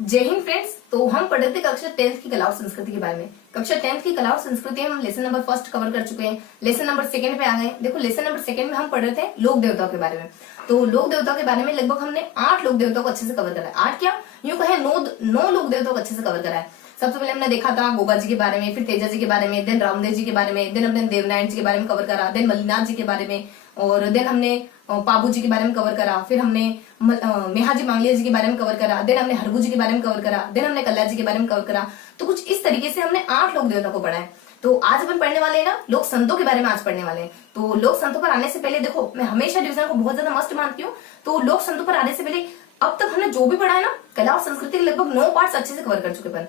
जय हिंद फ्रेंड्स। तो हम पढ़ रहे थे कक्षा 10th की कला और संस्कृति के बारे में। कक्षा 10th की कला और संस्कृति हम लेसन नंबर फर्स्ट कवर कर चुके हैं। लेसन नंबर सेकंड पे आ गए। देखो लेसन नंबर सेकंड में हम पढ़ रहे थे लोक देवताओं के बारे में। तो लोक देवताओं के बारे में लगभग हमने 8 लोक देवताओं को अच्छे से कवर करा है। 8 क्या यूं कहे 9 लोक देवताओं को अच्छे से कवर करा है। सबसे पहले हमने देखा था गोगा जी के बारे में, फिर तेजा जी के बारे में, देन रामदेव जी के बारे में, देन हमने देवनारायण जी के बारे में कवर करा, देन मल्लीनाथ जी के बारे में, और देन हमने पाबू जी के बारे में कवर करा, फिर हमने मेहाजी मांगलिया जी के बारे में कवर करा, देन हमने हरगू जी के बारे में कवर करा, देन हमने कल्याण जी के बारे में कवर करा। तो कुछ इस तरीके से हमने 8 लोक देवता को पढ़ा है। तो आज अपन पढ़ने वाले हैं ना लोक संतों के बारे में आज पढ़ने वाले हैं। तो लोक संतों पर आने से पहले देखो, मैं हमेशा डिवीजन को बहुत ज्यादा मस्ट मानती हूँ। तो लोक संतों पर आने से पहले अब तक हमने जो भी पढ़ा है ना कला और संस्कृति के लगभग 9 पार्ट्स अच्छे से कवर कर चुके हैं।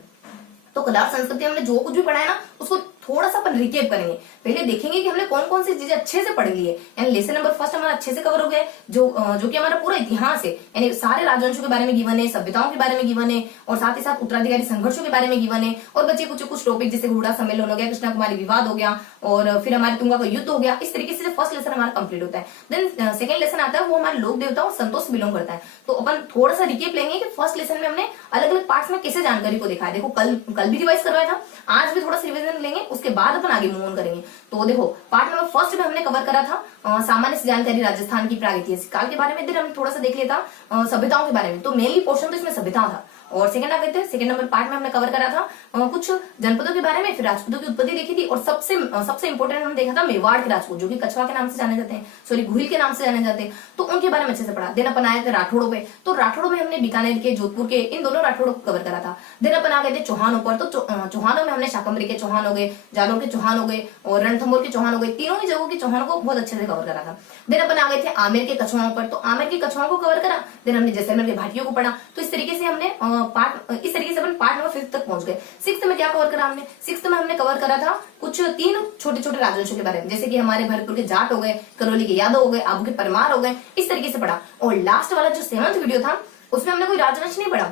तो कला और संस्कृति हमने जो कुछ भी पढ़ा है ना उसको थोड़ा सा अपन रिकेप करेंगे। पहले देखेंगे कि हमने कौन कौन सी चीजें अच्छे से पढ़ ली है। यानी लेसन नंबर फर्स्ट हमारा अच्छे से कवर हो गया, जो कि हमारा पूरा इतिहास है। यानी सारे राजवंशों के बारे में गिवन है, सभ्यताओं के बारे में गिवन है, और साथ ही साथ उत्तराधिकारी संघर्षों के बारे में गिवन है। और बच्चे कुछ टॉपिक जैसे घोड़ा सम्मेलन हो गया, कृष्णा कुमारी विवाद हो गया, और फिर हमारे तुंगा का युद्ध हो गया। इस तरीके से फर्स्ट लेसन हमारा कंप्लीट होता है। देन सेकंड लेसन आता है, वो हमारे लोक देवता और संतों से बिलोंग करता है। तो अपन थोड़ा सा रिकेप लेंगे कि फर्स्ट लेसन में हमने अलग अलग पार्ट्स में कैसे जानकारी को देखा है। देखो कल भी रिवाइज करवाया था, आज भी थोड़ा सा रिविजन लेंगे, उसके बाद अपन आगे मूव ऑन करेंगे। तो देखो पार्ट नंबर फर्स्ट में हमने कवर करा था सामान्य से जानकारी राजस्थान की प्रागैतिहासिक काल के बारे में। हमने थोड़ा सा देख लिया था सभ्यताओं के बारे में। तो मेनली पोर्शन तो इसमें सभ्यता था। और सेकंड आ गए थे, सेकंड नंबर पार्ट में हमने कवर करा था कुछ जनपदों के बारे में, फिर राजपूतों की उत्पत्ति देखी थी, और सबसे इंपोर्टेंट हमने देखा था मेवाड़ के राजपूत, जो कि कछवा के नाम से जाने जाते हैं, सॉरी घुइल के नाम से जाने जाते हैं। तो उनके बारे में अच्छे से पढ़ा। देन अपन आए थे राठौड़ों पे। तो राठौड़ों में हमने बीकानेर के, जोधपुर के, इन दोनों राठौड़ों को कवर करा था। देन अपन आ गए थे चौहानों पर। तो चौहानों में हमने शाकंभरी के चौहान हो गए, जालोर के चौहान हो गए, और रणथंभौर के चौहान हो गए। तीनों ही जगहों के चौहानों को बहुत अच्छे से कवर करा था। देन अपन आ गए थे आमेर के कछुआओं पर। तो आमेर के कछुआओं को कवर करा। देन हमने जैसलमेर के भाटियों को पढ़ा। तो इस तरीके से हमने इस तरीके से अपन पार्ट नंबर 5 तक पहुंच गए। 6th में क्या कवर करा हमने? 6th में हमने कवर करा था कुछ 3 छोटे छोटे राजवंशों के बारे में, जैसे कि हमारे भरतपुर के जाट हो गए, करौली के यादव हो गए, आबू के परमार हो गए। इस तरीके से पढ़ा। और लास्ट वाला जो 7th वीडियो था उसमें हमने कोई राजवंश नहीं पढ़ा,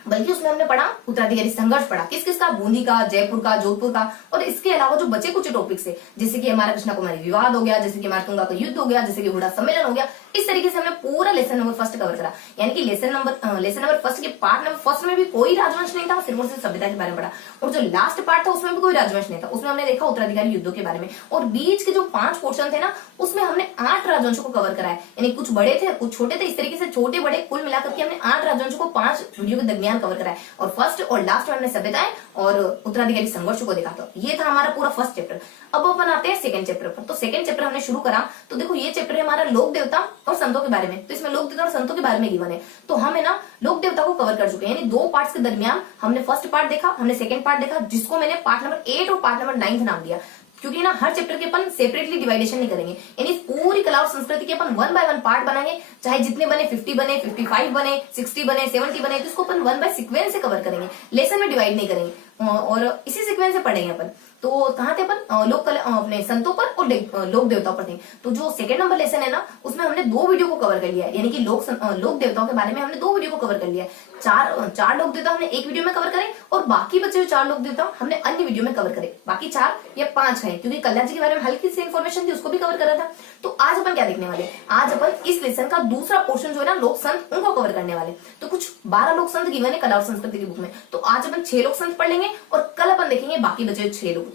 बल्कि उसमें हमने पढ़ा उत्तराधिकारी संघर्ष पढ़ा। किस किस का? बूंदी का, जयपुर का, जोधपुर का, और इसके अलावा जो बचे कुछ टॉपिक्स है, जैसे कि हमारा कृष्णा कुमारी विवाद हो गया, जैसे कि हमारा तुंगा का युद्ध हो गया, जैसे कि घोड़ा सम्मेलन हो गया। इस तरीके से हमने पूरा लेसन नंबर फर्स्ट कवर करा। यानी कि लेसन नंबर फर्स्ट के पार्ट नंबर फर्स्ट में भी कोई राजवंश नहीं था, सिर्फ और सिर्फ सभ्यता के बारे में पढ़ा। और जो लास्ट पार्ट था उसमें भी कोई राजवंश नहीं था, उसमें हमने देखा उत्तराधिकारी युद्धों के बारे में। और बीच के जो 5 पोर्शन थे ना उसमें हमने 8 राजवंशों को कवर करा है। यानी कुछ बड़े थे, कुछ छोटे थे। इस तरीके से छोटे बड़े कुल मिलाकर के हमने 8 राजवंशों को 5 वीडियो के दरमियान कवर करा है। और फर्स्ट और लास्ट में हमने सभ्यताएं और उत्तराधिकारी संघर्ष को देखा। तो ये था हमारा पूरा फर्स्ट चैप्टर। अब अपन आते हैं सेकंड चैप्टर पर। तो सेकंड चैप्टर हमने शुरू करा। तो देखो ये चैप्टर है हमारा लोक देवता और संतों के बारे में। तो इसमें लोक देवता और संतों के बारे में गिवन है। तो हम है ना लोक देवता को कवर कर चुके हैं। यानी 2 पार्ट्स के दरमियान हमने फर्स्ट पार्ट देखा, हमने सेकंड पार्ट देखा, जिसको मैंने पार्ट नंबर 8 और पार्ट नंबर 9 नाम दिया, क्योंकि ना हर चैप्टर के अपन सेपरेटली डिवाइडेशन नहीं करेंगे। यानी पूरी कला और संस्कृति के अपन 1 बाय 1 पार्ट बनाएंगे, चाहे जितने बने, 50 बने, 55 बने, 60 बने, 70 बने, तो इसको अपन 1 बाय सीक्वेंस से कवर करेंगे, लेसन में डिवाइड नहीं करेंगे, और इसी सीक्वेंस से पढ़ेंगे अपन। तो कहाँ थे अपन? अपने संतों पर और लोक देवताओं पर थे। तो जो सेकंड नंबर लेसन है ना उसमें हमने 2 वीडियो को कवर कर लिया है। यानी कि लोक देवताओं के बारे में हमने 2 वीडियो को कवर कर लिया है। 4 लोक देवता हमने एक वीडियो में कवर करे, और बाकी बचे हुए 4 लोक देवता हमने अन्य वीडियो में कवर करे। बाकी 4 या 5 है, क्योंकि कल्याण जी के बारे में हल्की सी इन्फॉर्मेशन थी, उसको भी कवर करा था। तो आज अपन क्या देखने वाले? आज अपन इस लेसन का दूसरा पोर्शन जो है ना लोक संत, उनको कवर करने वाले। तो कुछ 12 लोक संत गिवन है कला और संस्कृति की बुक में। तो आज अपन 6 लोक संत पढ़ लेंगे, और कल अपन देखेंगे बाकी बचे 6 लोक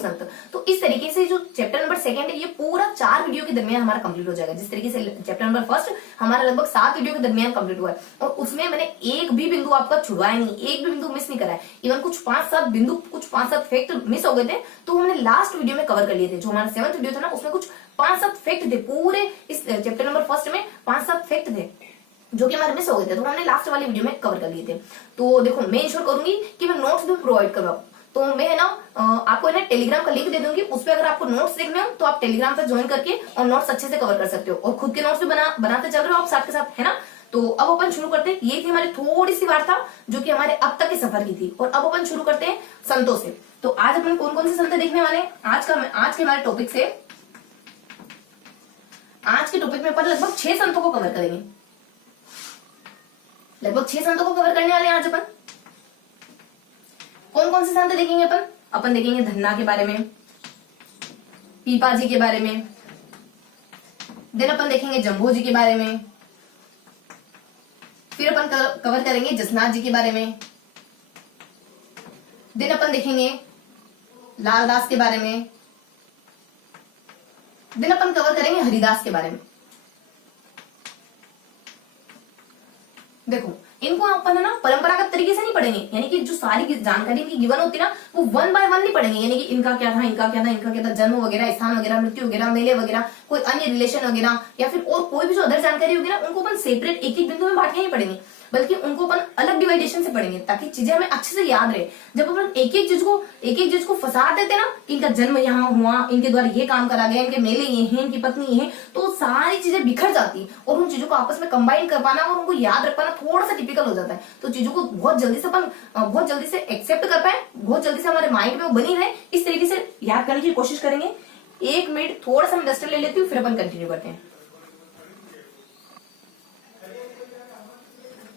संत। तो इस तरीके से जो चैप्टर नंबर 2 है ये पूरा 4 वीडियो के दरमियान हमारा कंप्लीट हो जाएगा। जिस तरीके से चैप्टर नंबर 1 हमारा लगभग 7 वीडियो के दरमियान कंप्लीट हुआ है, और उसमें मैंने एक भी बिंदु आपका छुड़वाया नहीं, एक भी बिंदु मिस नहीं करा है। इवन कुछ 5-7 फैक्ट मिस हो गए थे, तो हमने लास्ट वीडियो में कवर कर लिए थे। जो हमारा 7th वीडियो था ना उसमें कुछ 5-7 फैक्ट थे। पूरे इस चैप्टर नंबर 1 में 5-7 फैक्ट थे जो कि हमारे मिस हो गए थे, तो हमने लास्ट वाली वीडियो में कवर कर लिए थे। तो देखो मैं इंश्योर करूंगी कि मैं नोट्स भी प्रोवाइड करवाऊं। तो मैं है ना आपको है ना टेलीग्राम का लिंक दे दूंगी, उस पर अगर आपको नोट्स देखने हो तो आप टेलीग्राम पर ज्वाइन करके और नोट्स अच्छे से कवर कर सकते हो, और खुद के नोट्स भी बनाते चल रहे हो आप साथ के साथ, है ना। तो अब अपन शुरू करते हैं। ये थी हमारी थोड़ी सी वार्ता जो कि हमारे अब तक के सफर की थी, और अब अपन शुरू करते हैं संतों से। तो आज अपन कौन कौन से संत देखने वाले हैं? आज के हमारे टॉपिक से, आज के टॉपिक में अपन लगभग 6 संतों को कवर करेंगे। लगभग 6 संतों को कवर करने वाले हैं आज अपन। कौन कौन से संत देखेंगे अपन? अपन देखेंगे धन्ना के बारे में, पीपा जी के बारे में, देन अपन देखेंगे जम्भो जी के बारे में, फिर अपन कवर करेंगे जसनाथ जी के बारे में। देन अपन देखेंगे लालदास के बारे में। देन अपन कवर करेंगे हरिदास के बारे में। देखो इनको अपन है ना परंपरागत तरीके से नहीं पढ़ेंगे, यानी कि जो सारी जानकारी इनकी गिवन होती है ना वो वन बाय वन नहीं पढ़ेंगे, यानी कि इनका क्या था, इनका क्या था, इनका क्या था, जन्म वगैरह, स्थान वगैरह, मृत्यु वगैरह, मेले वगैरह, कोई अन्य रिलेशन वगैरह, या फिर और कोई भी जो अदर जानकारी होगी ना उनको अपन सेपरेट एक एक बिंदु में बांट के नहीं पढ़ेंगे, बल्कि उनको अपन अलग डिवाइडेशन से पढ़ेंगे ताकि चीजें हमें अच्छे से याद रहे। जब अपन एक एक चीज को फंसा देते ना, इनका जन्म यहाँ हुआ, इनके द्वारा ये काम करा गया, इनके मेले ये हैं, इनकी पत्नी ये है, तो सारी चीजें बिखर जाती और उन चीजों को आपस में कंबाइन कर पाना और उनको याद रख पाना थोड़ा सा टिपिकल हो जाता है। तो चीजों को बहुत जल्दी से एक्सेप्ट कर पाए, बहुत जल्दी से हमारे माइंड में वो बनी रहे, इस तरीके से याद करने की कोशिश करेंगे। 1 मिनट थोड़ा सा मैं डस्टर ले लेती हूँ, फिर अपन कंटिन्यू करते हैं।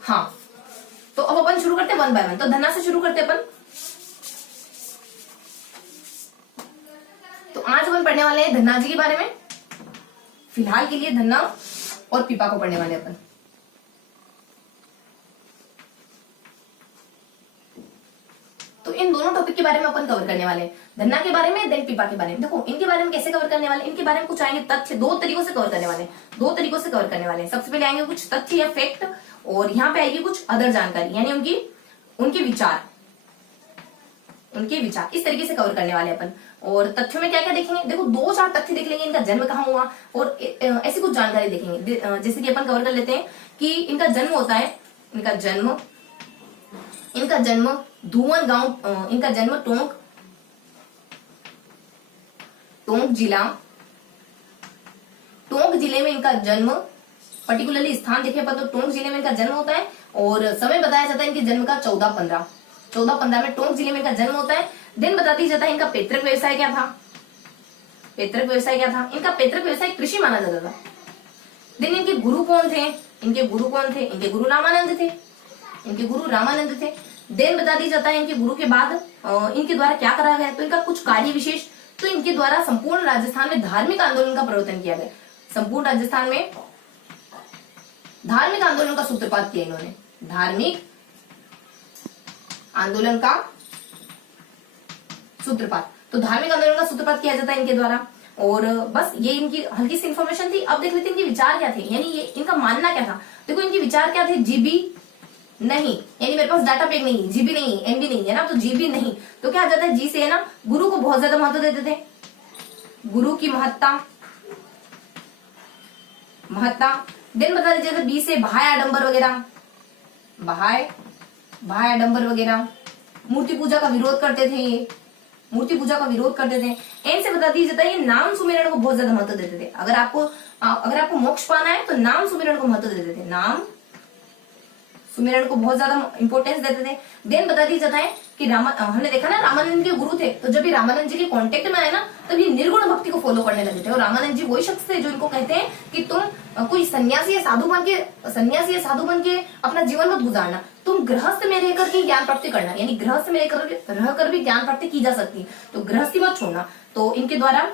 हाँ, तो अब अपन शुरू करते हैं वन बाय वन। तो धन्ना से शुरू करते हैं अपन। तो आज अपन पढ़ने वाले हैं धन्ना जी के बारे में। फिलहाल के लिए धन्ना और पीपा को पढ़ने वाले अपन। तो इन दोनों टॉपिक के बारे में अपन कवर करने वाले हैं, धन्ना के बारे में, देन पीपा के बारे में। देखो इनके बारे में कैसे कवर करने वाले, इनके बारे में कुछ आएंगे तथ्य, 2 तरीकों से कवर करने वाले हैं, 2 तरीकों से कवर करने वाले हैं। सबसे पहले आएंगे कुछ तथ्य या फैक्ट, और यहाँ पे आएगी कुछ अदर जानकारी, यानी उनके विचार, इस तरीके से कवर करने वाले अपन। और तथ्यों में क्या क्या देखेंगे, देखो 2-4 तथ्य देख लेंगे, इनका जन्म कहाँ हुआ और ऐसी कुछ जानकारी देखेंगे। जैसे कि अपन कवर कर लेते हैं कि इनका जन्म होता है, इनका जन्म धुवन गांव, इनका जन्म टोंक जिले में इनका जन्म, पर्टिकुलरली स्थान देखे पर तो टोंक जिले में इनका जन्म होता है, और समय बताया जाता है इनके जन्म का 1415 में टोंक जिले में इनका जन्म होता है। दिन बता दी जाता है इनका पैतृक व्यवसाय क्या था, इनका पैतृक व्यवसाय कृषि माना जाता था। दिन इनके गुरु कौन थे, इनके गुरु रामानंद थे। देन बता दी जाता है इनके गुरु के बाद इनके द्वारा क्या करा गया, तो इनका कुछ कार्य विशेष, तो इनके द्वारा संपूर्ण राजस्थान में धार्मिक आंदोलन का प्रवर्तन किया गया, संपूर्ण राजस्थान में धार्मिक आंदोलन का सूत्रपात किया इन्होंने, धार्मिक आंदोलन का सूत्रपात। तो धार्मिक आंदोलन का सूत्रपात किया जाता है इनके द्वारा। और बस ये इनकी हल्की सी इंफॉर्मेशन थी। अब देख लेते हैं इनके विचार क्या थे, यानी ये इनका मानना क्या था। देखो इनके विचार क्या थे, जीबी नहीं, यानी मेरे पास डाटा पैक नहीं, जीबी नहीं, एमबी नहीं है ना, तो जीबी नहीं, तो क्या आ जाता है जी से, है ना, गुरु को बहुत ज्यादा महत्व देते थे, गुरु की महत्ता। दिन बता दीजिए तो बी से भाई आडंबर वगैरह, मूर्ति पूजा का विरोध करते थे ये, एन से बता दिया जाता है ये नाम सुमिरन को बहुत ज्यादा महत्व देते थे। अगर आपको मोक्ष पाना है तो नाम सुमिरन को महत्व देते थे, नाम सुमिरन को बहुत ज्यादा इंपॉर्टेंस देते थे। देन बता दिया जाता है कि हमने देखा ना रामानंद के गुरु थे, तो जब ये रामानंद जी के कांटेक्ट में आए ना तब ये निर्गुण भक्ति को फॉलो करने लगे थे। और रामानंद जी वही शख्स थे जो इनको कहते हैं कि तुम कोई सन्यासी या साधु बन के अपना जीवन मत गुजारना, तुम गृहस्थ में रहकर के ज्ञान प्राप्ति करना, यानी गृहस्थ में रहकर भी ज्ञान प्राप्ति की जा सकती है, तो गृहस्थी मत छोड़ना। तो इनके द्वारा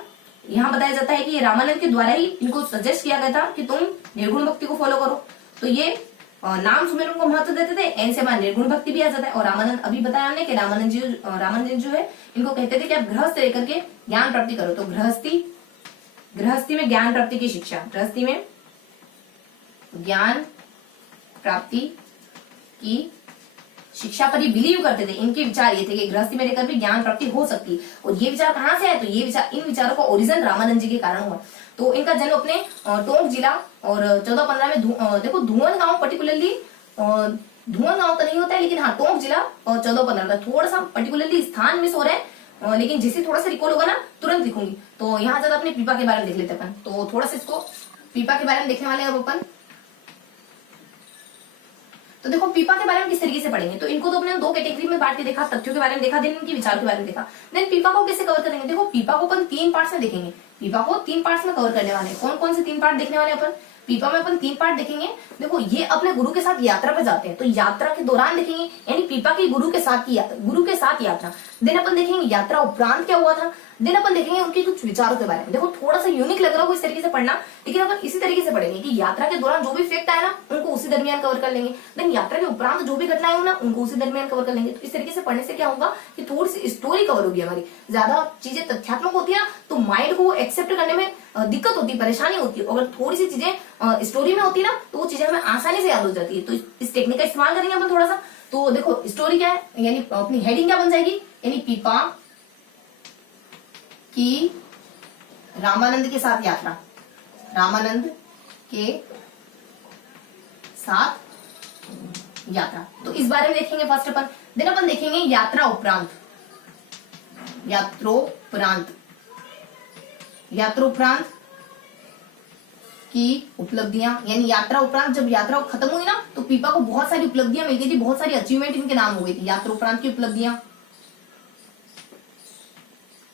यहाँ बताया जाता है कि रामानंद के द्वारा ही इनको सजेस्ट किया गया था कि तुम निर्गुण भक्ति को फॉलो करो। तो ये नाम सुमिरन को महत्व देते थे, एन से हमारा निर्गुण भक्ति भी आ जाता है। और रामानंद, अभी बताया हमने कि रामानंद जी जो है इनको कहते थे कि आप गृहस्थ रह करके ज्ञान प्राप्ति करो। तो गृहस्थी में ज्ञान प्राप्ति की शिक्षा, गृहस्थी में ज्ञान प्राप्ति की शिक्षा पर ये बिलीव करते थे। इनके विचार ये थे कि गृहस्थी में रहकर भी ज्ञान प्राप्ति हो सकती है। और ये विचार कहाँ से आए, तो इन विचारों का ओरिजिन रामानंद जी के कारण हुआ। तो इनका जन्म अपने टोंक जिला और 1415 में देखो धुवन गांव, पर्टिकुलरली धुवन गांव तो नहीं होता है, लेकिन हाँ टोंक जिला और 1415 का थोड़ा सा पर्टिकुलरली स्थान मिस हो रहा है, लेकिन जिसे थोड़ा सा रिकॉल होगा ना तुरंत लिखूंगी। तो यहाँ ज्यादा अपने पीपा के बारे में देख लेते अपन। तो थोड़ा सा इसको पीपा के बारे में देखने वाले हैं अब अपन। तो देखो पीपा के बारे में किस तरीके से पढ़ेंगे, तो इनको तो अपने 2 कैटेगरी में बांट के देखा, तथ्यों के बारे में देखा, देन इनके विचार के बारे में देखा। देन पीपा को कैसे कवर करेंगे, देखो पीपा को अपन 3 पार्ट्स में देखेंगे, पीपा को 3 पार्ट्स में कवर करने वाले हैं। कौन कौन से 3 पार्ट देखने वाले अपन, पीपा में अपन 3 पार्ट देखेंगे। देखो ये अपने गुरु के साथ यात्रा पे जाते हैं, तो यात्रा के दौरान देखेंगे, यानी पीपा की गुरु के साथ यात्रा। देन अपन देखेंगे यात्रा उपरांत क्या हुआ था। देन अपन देखेंगे उनके कुछ विचारों के बारे में। देखो थोड़ा सा यूनिक लग रहा हो इस तरीके से पढ़ना, लेकिन अपन इसी तरीके से पढ़ेंगे कि यात्रा के दौरान जो भी फैक्ट आए ना उनको उसी दरमियान कवर कर लेंगे। देन यात्रा के उपरांत जो भी घटनाएं हो ना उनको उसी दरमियान कवर कर लेंगे। तो इस तरीके से पढ़ने से क्या होगा कि थोड़ी सी स्टोरी कवर होगी हमारी। ज्यादा चीजें तथ्यात्मक होती है ना तो माइंड को एक्सेप्ट करने में दिक्कत होती है, परेशानी होती है। अगर थोड़ी सी चीजें स्टोरी में होती है ना तो वो चीजें हमें आसानी से याद हो जाती है। तो इस टेक्निक का इस्तेमाल करेंगे अपन थोड़ा सा। तो देखो स्टोरी क्या है, यानी अपनी हेडिंग क्या बन जाएगी, यानी पीपा की रामानंद के साथ यात्रा, रामानंद के साथ यात्रा। तो इस बारे में देखेंगे फर्स्ट अपन। देन अपन देखेंगे यात्रा उपरांत, यात्रोपरांत की उपलब्धियां, यानी यात्रा उपरांत जब यात्रा खत्म हुई ना तो पीपा को बहुत सारी उपलब्धियां मिल गई थी, बहुत सारी अचीवमेंट इनके नाम हो गई थी। यात्रोपरांत की उपलब्धियां।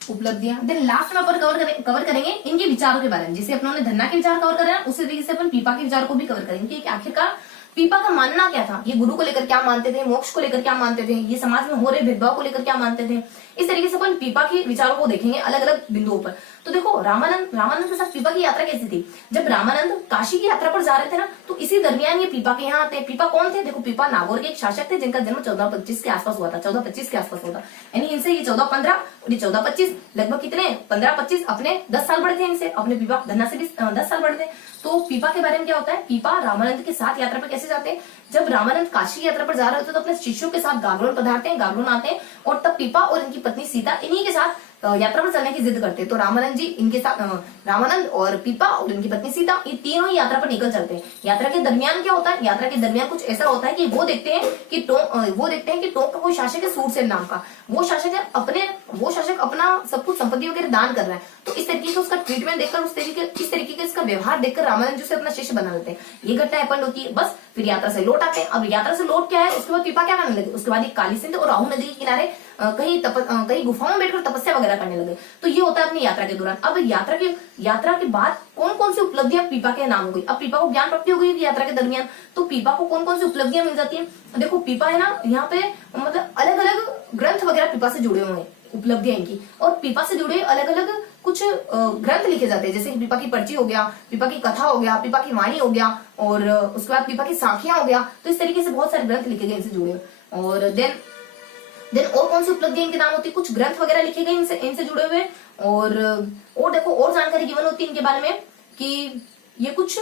देन लास्ट में अपन कवर करेंगे इनके विचारों के बारे में। जैसे अपनों ने धन्ना के विचार कवर करे उसी तरीके से अपन पीपा के विचार को भी कवर करेंगे कि आखिरकार पीपा का मानना क्या था, ये गुरु को लेकर क्या मानते थे, मोक्ष को लेकर क्या मानते थे, ये समाज में हो रहे भेदभाव को लेकर क्या मानते थे। इस तरीके से अपन पीपा के विचारों को देखेंगे अलग अलग बिंदुओं पर। तो देखो रामानंद के साथ पीपा की यात्रा कैसी थी। जब रामानंद काशी की यात्रा पर जा रहे थे ना तो इसी दरमियान ये पीपा के यहाँ आते हैं। पीपा कौन थे, देखो पीपा नागौर के एक शासक थे जिनका जन्म 1425 के आसपास हुआ था, 1425 के आसपास हुआ था। यानी इनसे ये 1415 और ये 1425 लगभग कितने 15-25 अपने 10 साल बड़े थे इनसे, अपने पीपा धन्ना से भी 10 साल बड़े थे। तो पीपा के बारे में क्या होता है, पीपा रामानंद के साथ यात्रा पर कैसे जाते हैं। जब रामानंद काशी यात्रा पर जा रहे होते तो अपने शिष्यों के साथ गागरोन पधारते हैं, गागरोन आते हैं और तब पीपा और इनकी पत्नी सीता इन्हीं के साथ यात्रा पर चलने की जिद करते हैं। तो रामानंद और पीपा और इनकी पत्नी सीता ये तीनों ही यात्रा पर निकल चलते हैं। यात्रा के दरमियान क्या होता है, यात्रा के दरमियान कुछ ऐसा होता है कि वो देखते हैं कि टोंक का कोई शासक है सूरसेन नाम का, वो शासक अपना सब कुछ संपत्ति वगैरह दान कर रहा है। तो इस तरीके से उसका ट्रीटमेंट देखकर इस तरीके के इसका व्यवहार देखकर रामानंद जी उसे अपना शिष्य बना लेते हैं। ये घटना हैपन होती है। बस फिर यात्रा से लौट आते हैं। अब यात्रा से लौट क्या है, उसके बाद पीपा क्या करने लगे, उसके बाद काली सिंध और राहु नदी के किनारे कहीं गुफाओं में बैठकर तपस्या वगैरह करने लगे। तो ये होता है अपनी यात्रा के दौरान। अब यात्रा के बाद कौन कौन सी उपलब्धियां पीपा के नाम हो गई। अब पीपा को ज्ञान प्राप्ति हो गई थी यात्रा के दरमियान, तो पीपा को कौन कौन सी उपलब्धियां मिल जाती है। देखो पीपा है ना यहाँ पे मतलब अलग अलग ग्रंथ वगैरह पीपा से जुड़े हुए हैं, उपलब्धियां इनकी। और पीपा से जुड़े अलग अलग कुछ ग्रंथ लिखे जाते हैं, जैसे पीपा की पर्ची हो गया, पीपा की कथा हो गया, पीपा की वाणी हो गया और उसके बाद पीपा की साखियां हो गया। तो इस तरीके से बहुत सारे ग्रंथ लिखे गए इनसे जुड़े। और देन और कौन सी उपलब्धि इनके नाम होती है, कुछ ग्रंथ वगैरह लिखे गए इनसे जुड़े हुए। और देखो और जानकारी गिवन होती है इनके बारे में कि ये कुछ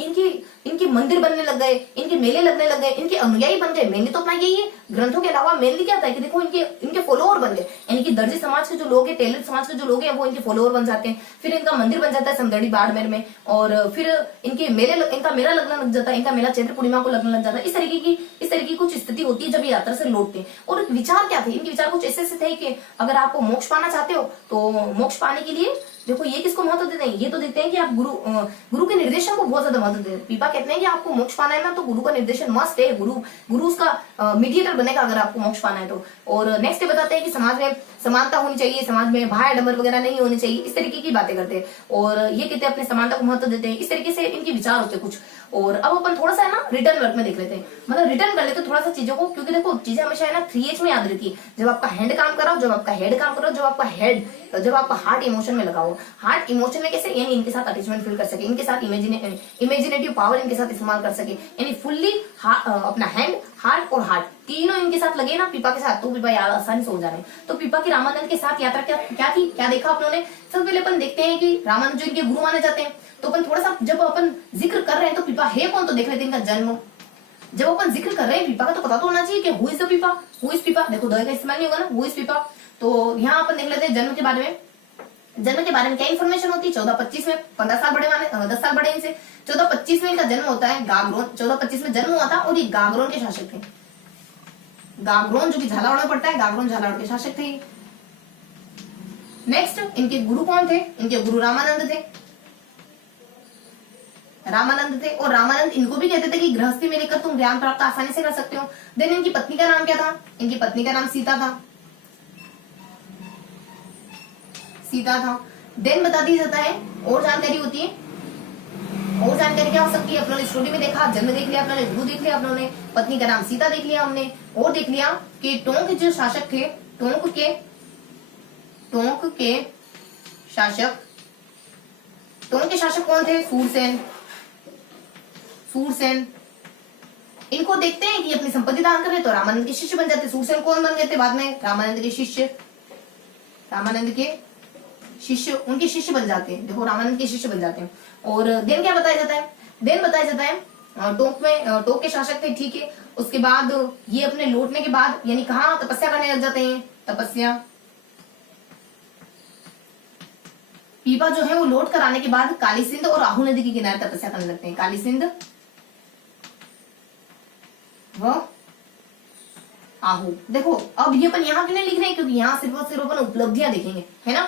इनके मंदिर बनने लग गए, इनके मेले लगने लग गए, इनके अनुयायी बन गए। मेनली तो अपना यही है, ग्रंथों के अलावा मेनली क्या होता है कि देखो इनके फॉलोअर बन गए, यानी कि दर्जी समाज के जो लोग हैं, टेलर समाज के जो लोग हैं वो इनके फॉलोअर बन जाते हैं। फिर इनका मंदिर बन जाता है समदड़ी बाड़मेर में, और फिर इनका मेला लगने लग जाता है, इनका मेला चैत्र पूर्णिमा को लगने लग जाता है। इस तरीके की कुछ स्थिति होती है जब ये यात्रा से लौटते हैं। और विचार क्या थे, इनके विचार कुछ ऐसे थे कि अगर आपको मोक्ष पाना चाहते हो तो मोक्ष पाने के लिए देखो ये किसको महत्व देते हैं, ये तो देते हैं कि आप गुरु के निर्देशन को बहुत ज्यादा महत्व देते हैं। पीपा कहते हैं कि आपको मोक्ष पाना है ना तो गुरु का निर्देशन मस्ट है, गुरु उसका मीडिएटर बनेगा अगर आपको मोक्ष पाना है तो। और नेक्स्ट बताते हैं कि समाज में समानता होनी चाहिए, समाज में भाई डंबर वगैरह नहीं होनी चाहिए, इस तरीके की बातें करते हैं। और ये कहते हैं अपने समानता को महत्व देते हैं। इस तरीके से इनके विचार होते हैं कुछ। और अब अपन थोड़ा सा है ना रिटर्न वर्क में देख लेते हैं, मतलब रिटर्न कर लेते हैं थोड़ा सा चीजों को, क्योंकि देखो चीजें हमेशा है ना 3H में याद रहती है। जब आपका हैंड काम करो, जब आपका हेड काम करो, जब आपका हार्ट इमोशन में लगाओ। हार्ट इमोशन में कैसे, यानी इनके साथ अटैचमेंट फील कर सके, इनके साथ इमेजिनेटिव पावर इनके साथ इस्तेमाल कर सके, यानी फुल्ली अपना हैंड, हार्ट और हार्ट तीनों इनके साथ लगे ना पीपा के साथ, तो पीपा यार आसानी से हो जाने। तो पीपा की रामानंद के साथ यात्रा क्या थी, क्या देखा अपनों ने। सबसे पहले अपन देखते हैं कि रामानंद जो इनके गुरु माने जाते हैं, तो अपन थोड़ा सा जब अपन जिक्र कर रहे हैं तो पीपा है कौन, तो देख लेते हैं इनका जन्म। जब अपन जिक्र कर रहे हैं पीपा का तो पता तो होना चाहिए कि हु इज द पीपा, हु इज पीपा। देखो द का इस्तेमाल नहीं होगा ना, हु इज पीपा। तो यहाँ अपन देख लेते हैं जन्म के बारे में। जन्म के बारे में क्या इन्फॉर्मेशन होती है, 1425 में 15 साल बड़े माने, 10 साल बड़े इनसे। 1425 में इनका जन्म होता है गागरोन, 1425 में जन्म हुआ था और ये गागरोन के शासक थे। गागरोन जो कि झालावाड़ में पड़ता है, गागरोन झालावाड़ के शासक थे। नेक्स्ट इनके गुरु कौन थे, इनके गुरु रामानंद थे। और रामानंद इनको भी कहते थे कि गृहस्थी में लेकर तुम ज्ञान प्राप्त आसानी से कर सकते हो। देन इनकी पत्नी का नाम क्या था, इनकी पत्नी का नाम सीता था। देन बता दिया जाता है और जानकारी होती है जानकारी क्या हो सकती है? अपनों ने स्टोरी में देखा, जन्म देख लिया, अपनों ने गुरु देख लिया, अपनों ने पत्नी का नाम सीता देख लिया हमने, और देख लिया कि टोंक जो शासक थे, टोंक के शासक कौन थे? सूरसेन। इनको देखते हैं कि अपनी संपत्ति दान कर रहे, तो रामानंद के शिष्य बन जाते। सूरसेन कौन बन गए थे बाद में? रामानंद के शिष्य उनके शिष्य बन जाते हैं। देखो रामानंद के शिष्य बन जाते हैं। और देन क्या बताया जाता है? देन बताया जाता है टोंक के शासक थे, ठीक है। उसके बाद ये अपने लौटने के बाद यानी कहाँ तपस्या करने लग जाते हैं? पीपा जो है वो लौट कर आने के बाद काली सिंध और आहू नदी के किनारे तपस्या करने लगते हैं। काली सिंध व आहू। देखो अब ये अपन यहाँ क्यों नहीं लिख रहे हैं? क्योंकि यहाँ सिर्फ और सिर्फ अपन उपलब्धियां देखेंगे, है ना।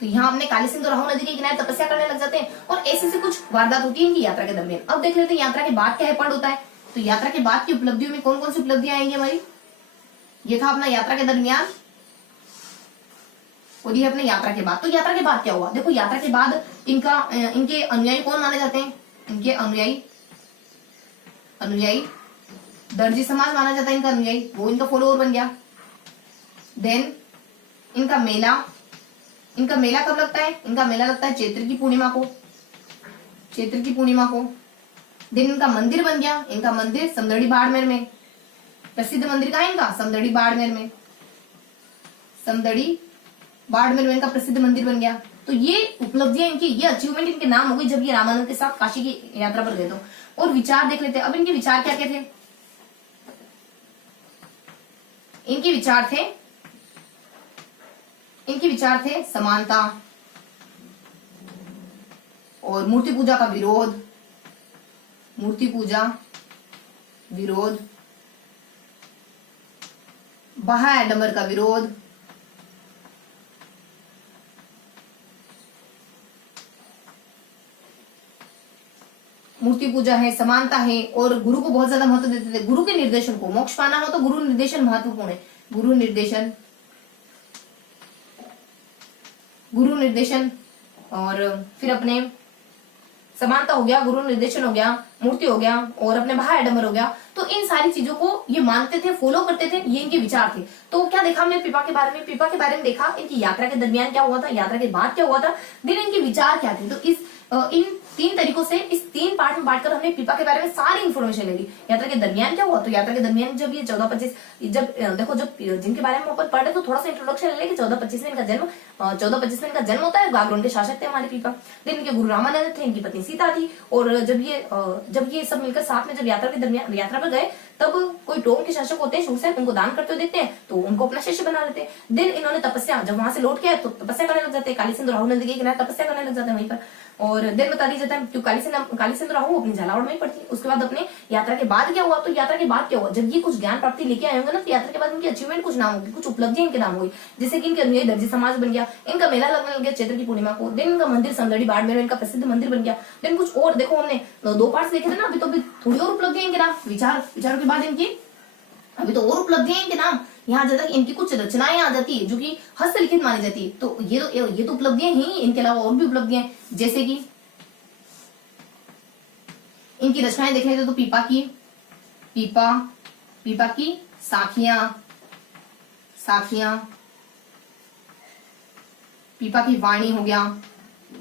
तो यहाँ हमने काली सिंध और आहू नदी के किनारे तपस्या करने लग जाते हैं और ऐसे से कुछ वारदात होती है इनकी यात्रा के दरमियान। अब देख लेते हैं यात्रा के बाद क्या है पार्ट होता है। तो यात्रा के बाद की उपलब्धियों में कौन कौन सी उपलब्धियां आएंगी हमारी? ये था अपना यात्रा के दरमियान और ये अपने यात्रा के बाद। तो यात्रा के बाद क्या हुआ? देखो यात्रा के बाद इनके अनुयायी कौन माने जाते हैं? इनके अनुयायी दर्जी समाज माना जाता है। इनका अनुयायी वो इनका फॉलोअर बन गया। देन इनका मेला कब लगता है? इनका मेला लगता है चैत्र की पूर्णिमा को। देन इनका मंदिर बन गया। इनका मंदिर समदड़ी बाड़मेर में, प्रसिद्ध मंदिर का है इनका समदड़ी बाड़मेर में इनका प्रसिद्ध मंदिर बन गया। तो ये उपलब्धियां इनकी, ये अचीवमेंट इनके नाम हो गई जब ये रामानंद के साथ काशी की यात्रा पर गए। तो और विचार देख लेते हैं। अब इनके विचार क्या क्या थे? इनके विचार थे समानता और मूर्ति पूजा का विरोध, बाह्य आडंबर का विरोध, मूर्ति पूजा है, समानता है और गुरु को बहुत ज्यादा महत्व देते थे। गुरु के निर्देशन को, मोक्ष पाना हो तो गुरु निर्देशन महत्वपूर्ण है। गुरु निर्देशन और फिर अपने समानता हो गया, गुरु निर्देशन हो गया, मूर्ति हो गया और अपने बाह्य आडंबर हो गया। तो इन सारी चीजों को ये मानते थे, फॉलो करते थे, ये इनके विचार थे। तो क्या देखा हमने पीपा के बारे में देखा इनकी यात्रा के दरमियान क्या हुआ था, यात्रा के बाद क्या हुआ था, दिन इनके विचार क्या थे। तो इन 3 तरीकों से इस 3 पार्ट में बांटकर हमने पीपा के बारे में सारी इन्फॉर्मेशन ले ली। यात्रा के दरमियान क्या हुआ? तो यात्रा के दरमियान जब ये 14-25 जब जिनके बारे में अपन पढ़ रहे तो थोड़ा सा इंट्रोडक्शन ले लेंगे। 14-25 में इनका जन्म होता है। गागरोन के शासक थे हमारे पीपा। दिन इनके गुरु रामानंद थे, इनकी पत्नी सीता थी। और जब ये सब मिलकर साथ में जब यात्रा पर गए तब कोई टोंक के शासक होते हैं शूरसेन, उनको दान करते हुए देखते हैं तो उनको अपना शिष्य बना लेते हैं। दिन इन्होंने तपस्या, जब वहां से लौट के आए तो तपस्या करने लग जाते हैं। काली सिंध और आहू नदी के किनारे तपस्या करने लग जाते हैं वहीं पर। और दिन बता दिया जाता है क्यों काली सिंध और आहू अपनी झालावाड़ में ही पड़ती है। उसके बाद अपने यात्रा के बाद क्या हुआ? तो यात्रा के बाद क्या हुआ? जब ये कुछ ज्ञान प्राप्ति लेके आए होंगे ना तो यात्रा के बाद इनकी अचीवमेंट कुछ नाम होगी, कुछ उपलब्धियां इनके नाम हुई। जैसे कि इनके अनुयायी दर्जी समाज बन गया, इनका मेला लगने लग गया चैत्र की पूर्णिमा को। दिन इनका मंदिर समदड़ी बाड़मेर में इनका प्रसिद्ध मंदिर बन गया। दिन कुछ और देखो, हमने 2 पार्ट्स देखे थे ना, अभी थोड़ी और उपलब्धियां इनके नाम। विचारों के बाद इनकी अभी तो और उपलब्धियां इनके नाम। यहाँ जाता है इनकी कुछ रचनाएं आ जाती है जो कि हस्तलिखित मानी जाती है। तो ये तो उपलब्धियां ही। इनके अलावा और भी उपलब्धियां जैसे कि इनकी रचनाएं देख लेते तो पीपा की साखियां, पीपा की वाणी हो गया,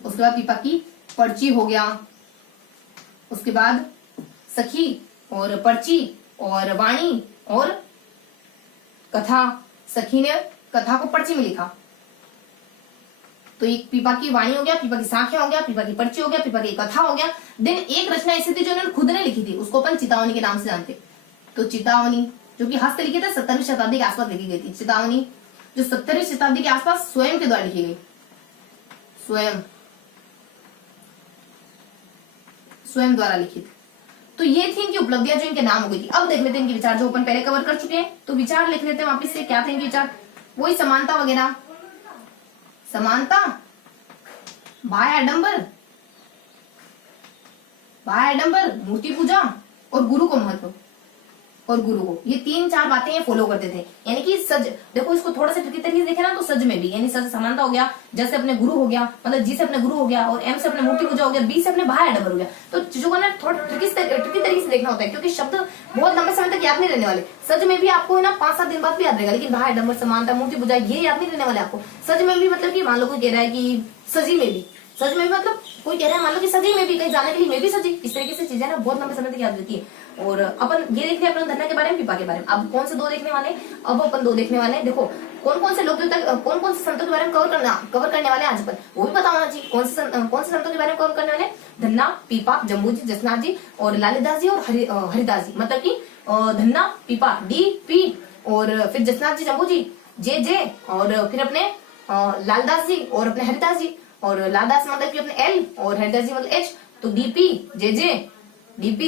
उसके बाद पीपा की पर्ची हो गया, उसके बाद सखी और पर्ची और वाणी और कथा। सखी ने कथा को पर्ची में लिखा तो एक पीपा की वाणी हो गया, पीपा की साखियां हो गया, पीपा की पर्ची हो गया, पीपा की कथा हो गया। दिन एक रचना ऐसी थी जो उन्होंने खुद ने लिखी थी, उसको अपन चितावनी के नाम से जानते। तो चितावनी जो कि हस्तलिखित है 17वीं शताब्दी के आसपास लिखी गई थी। चितावनी जो 17वीं शताब्दी के आसपास स्वयं के द्वारा लिखी गई, स्वयं द्वारा लिखित। तो ये थी इनकी उपलब्धियां जो इनके नाम हो गई थी। अब देख लेते हैं इनके विचार जो अपन पहले कवर कर चुके हैं। तो विचार लिख लेते हैं वापिस से, क्या थे इनके विचार? वही समानता वगैरह, समानता, बाह्य आडंबर, मूर्ति पूजा और गुरु को महत्व। और गुरु को, ये 3-4 बातें ये फॉलो करते थे। यानी कि सज, देखो इसको थोड़ा सा ट्रिकी तरीके से देखे ना तो सज में भी, यानी सज समानता हो गया, जैसे अपने गुरु हो गया, मतलब जी से अपने गुरु हो गया, और एम से अपने मूर्ति पूजा हो गया, बी से अपने बाह्य आडंबर हो गया। तो चीजों को ना थोड़ा ट्रिकी तरीके से देखना होता है, क्योंकि शब्द बहुत लंबे समय तक याद नहीं रहने वाले। सज में भी आपको है ना 5-7 दिन बाद भी याद रहेगा, लेकिन बाह्य आडंबर, समानता, मूर्ति पूजा ये याद नहीं रहने वाले आपको। सज में भी मतलब कि मान लो कोई कह रहा है कि सजी में भी, सज में भी मतलब कोई कह रहा है मान लो कि सजी में भी, कहीं जाने के लिए मैं भी सजी, इस तरीके से चीजें ना बहुत लंबे समय तक याद रहती है। और अपन ये देखने अपने धन्ना के बारे में, पिपा के बारे में। अब कौन से 2 देखने वाले, अब अपन 2 देखने वाले। देखो कौन कौन से लोग कौन कौन से संतों के बारे में कवर करने वाले आज अपन, वो भी पता होना चाहिए। कौन से संतों के बारे में कवर करने वाले, धन्ना, पीपा, जम्बू जी, जसनाथ जी और लालीदास जी और हरिदास जी। मतलब की धन्ना, पीपा, डी पी, और फिर जसनाथ जी, जम्बू जी, जे, और फिर अपने लालदास जी और अपने हरिदास जी। और लालदास मतलब कि अपने एल और हरिदास जी मतलब एच। तो डीपी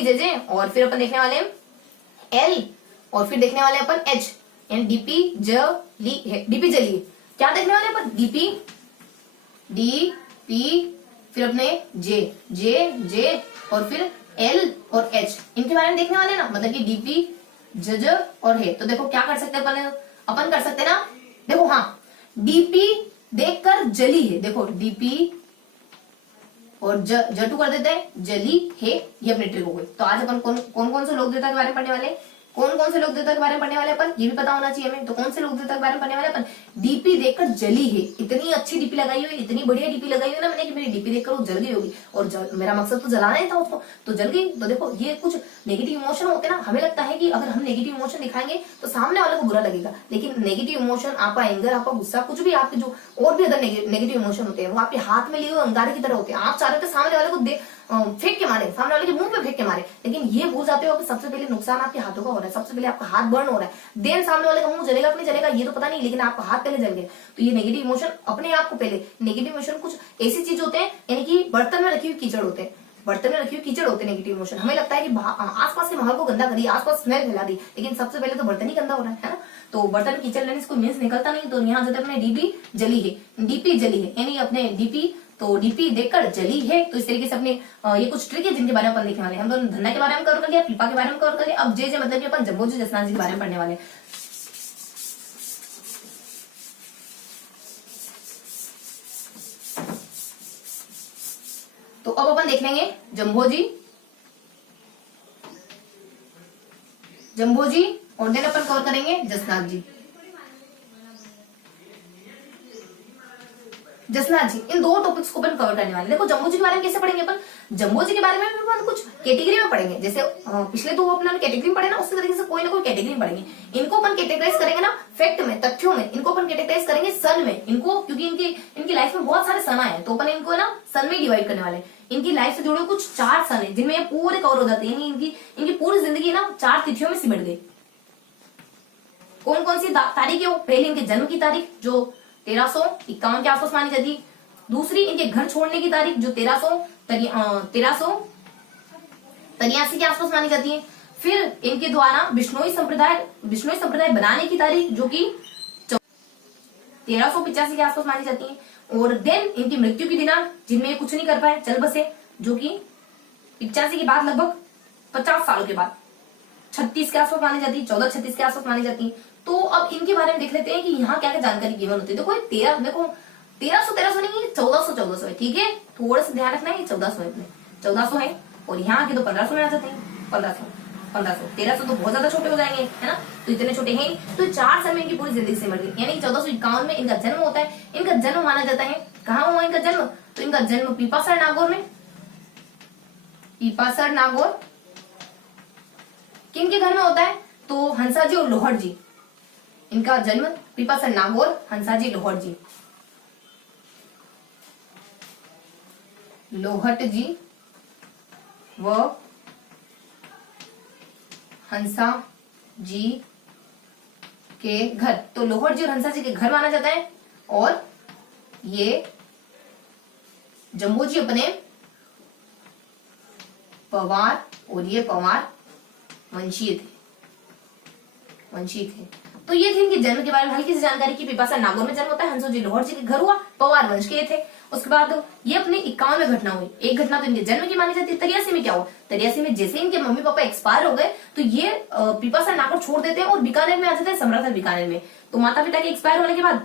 जे, और फिर अपन देखने वाले एल, और फिर देखने वाले अपन एच, यानी डीपी जली। क्या देखने वाले अपन, डीपी, फिर अपने जे, और फिर एल और एच, इनके बारे में देखने वाले ना, मतलब कि डीपी जज और है। तो देखो क्या कर सकते हैं अपन कर सकते हैं ना, देखो हाँ, डीपी देखकर जली है, देखो डीपी और जटू कर देते हैं, जली है, ये अपनी ट्रिक हो गई। तो आज अपन कौन से लोक देवता के बारे में पढ़ने वाले, कौन से लोक देवता के बारे में पढ़ने वाले अपन, ये भी पता होना चाहिए हमें। तो कौन से लोक देवता के बारे में पढ़ने वाले अपन, डीपी देखकर जली है। इतनी अच्छी डीपी लगाई हुई, इतनी बढ़िया डीपी लगाई हुई ना मैंने कि मेरी डीपी देखकर वो जल गई होगी, और मेरा मकसद तो जलाना ही था उसको, तो जल गई। तो देखो ये कुछ नेगेटिव इमोशन होते हैं ना, हमें लगता है कि अगर हम नेगेटिव इमोशन दिखाएंगे तो सामने वाले को बुरा लगेगा, लेकिन नेगेटिव इमोशन, आपका एंगर, आपका गुस्सा, कुछ भी आपके जो और भी अदर नेगेटिव इमोशन होते हैं, वो आपके हाथ में लिए हुए अंगारे की तरह होते हैं। आप चाह रहे थे सामने वाले को फेंक के मारे, सामने वाले के मुंह पे फेंक के मारे, लेकिन ये भूल जाते हो कि सबसे पहले नुकसान आपके हाथों का हो रहा है, सबसे पहले आपका हाथ बर्न हो रहा है। देन सामने वाले का मुंह जलेगा कि नहीं जलेगा ये तो पता नहीं, लेकिन आपका हाथ पहले जल गया। तो ये नेगेटिव इमोशन अपने आप को पहले, नेगेटिव इमोशन कुछ ऐसी चीज होते हैं, यानी कि बर्तन में रखी हुई कीचड़ होते हैं, बर्तन में रखी हुई कीचड़ होते हैं नेगेटिव इमोशन। हमें लगता है कि आसपास के माहौल को गंदा करी, आसपास स्मेल फैला दी, लेकिन सबसे पहले तो बर्तन ही गंदा हो रहा है ना। तो बर्तन में कीचड़ लेने से कोई मीन्स निकलता नहीं। तो यहाँ जाते अपने डीपी जली है, यानी अपने डीपी, तो डीपी देखकर जली है। तो इस तरीके से अपने ये कुछ ट्रिक है जिनके बारे में अपन देखने वाले हैं। हम दोनों धन्ना के बारे में कवर कर लिया, पीपा के बारे में कवर कर लिया। अब जे मतलब कि अपन जम्बू जी, जसनाथ जी के बारे में पढ़ने वाले हैं। तो अब अपन देख लेंगे जम्बो जी और देन अपन कवर करेंगे जसनाथ जी। जसनाथ जी, इन 2 टॉपिक्स को अपन कवर करने वाले। देखो जम्बू जी के बारे में कैसे पढ़ेंगे अपन, जम्बू जी के बारे में अपन कुछ कैटेगरी में पढ़ेंगे, जैसे पिछले 2 अपने कैटेगरी में पढ़े ना, उसी तरीके से कोई ना कोई कैटेगरी में पढ़ेंगे। इनको अपन कैटेगराइज करेंगे ना फैक्ट में, तथ्यों में, इनको अपन कैटेगराइज करेंगे सन में। इनको क्योंकि इनकी लाइफ में बहुत सारे सन आए हैं, तो अपन इनको ना सन में डिवाइड करने वाले। इनकी लाइफ से जुड़े कुछ 4 सन है जिनमें ये पूरे कवर हो जाते हैं, इनकी पूरी जिंदगी ना 4 तिथियों में सिमट गई। कौन कौन सी तारीख है वो, पहले इनके जन्म की तारीख जो 1351 के आसपास मानी जाती है। दूसरी इनके घर छोड़ने की तारीख जो 1383 के आसपास मानी जाती है। फिर इनके द्वारा बिश्नोई संप्रदाय बनाने की तारीख जो कि 1385 के आसपास मानी जाती है। और देन इनकी मृत्यु की दिनांक जिनमें कुछ नहीं कर पाए, चल बसे, जो कि 85 के बाद लगभग 50 सालों के बाद 36 के आसपास मानी जाती है, 1436 के आसपास मानी जाती है। तो अब इनके बारे में देख लेते हैं कि यहाँ क्या क्या जानकारी गिवन होती है। देखो 1300 नहीं, 1400 है, ठीक है, थोड़ा सा ध्यान रखना है, 1400 है, 1400 है, और यहाँ के तो 1500 में आ जाते हैं, 1500, 1300 तो बहुत ज्यादा छोटे हो जाएंगे, है ना। तो इतने छोटे हैं, तो 4 साल में इनकी पूरी जिंदगी सिमट गई। यानी 1451 में इनका जन्म होता है। इनका जन्म माना जाता है, कहाँ हुआ इनका जन्म, तो इनका जन्म पीपासर नागौर में, पीपासर नागौर किन के घर में होता है, तो हंसा जी और लोहड़ जी। इनका जन्म पीपासर नागौर, हंसा जी, लोहट जी व हंसा जी के घर। तो लोहट जी और हंसा जी के घर माना जाता है। और ये जम्बू जी अपने पवार, और ये पवार वंशीय थे। तो ये थी इनके जन्म के बारे में हल्की सी जानकारी की। पिपासा नागौर में जन्म होता है, हंसो जी लाहौर जी के घर हुआ, पवार वंश के थे। उसके बाद ये अपने 51 में घटना हुई। एक घटना तो इनके जन्म की मानी जाती है। 83 में क्या हुआ, 83 में जैसे इनके मम्मी पापा एक्सपायर हो गए तो ये पिपासा नागौर छोड़ देते हैं और बीकानेर में आ जाते हैं, समराथल बीकानेर में। तो माता पिता के एक्सपायर होने के बाद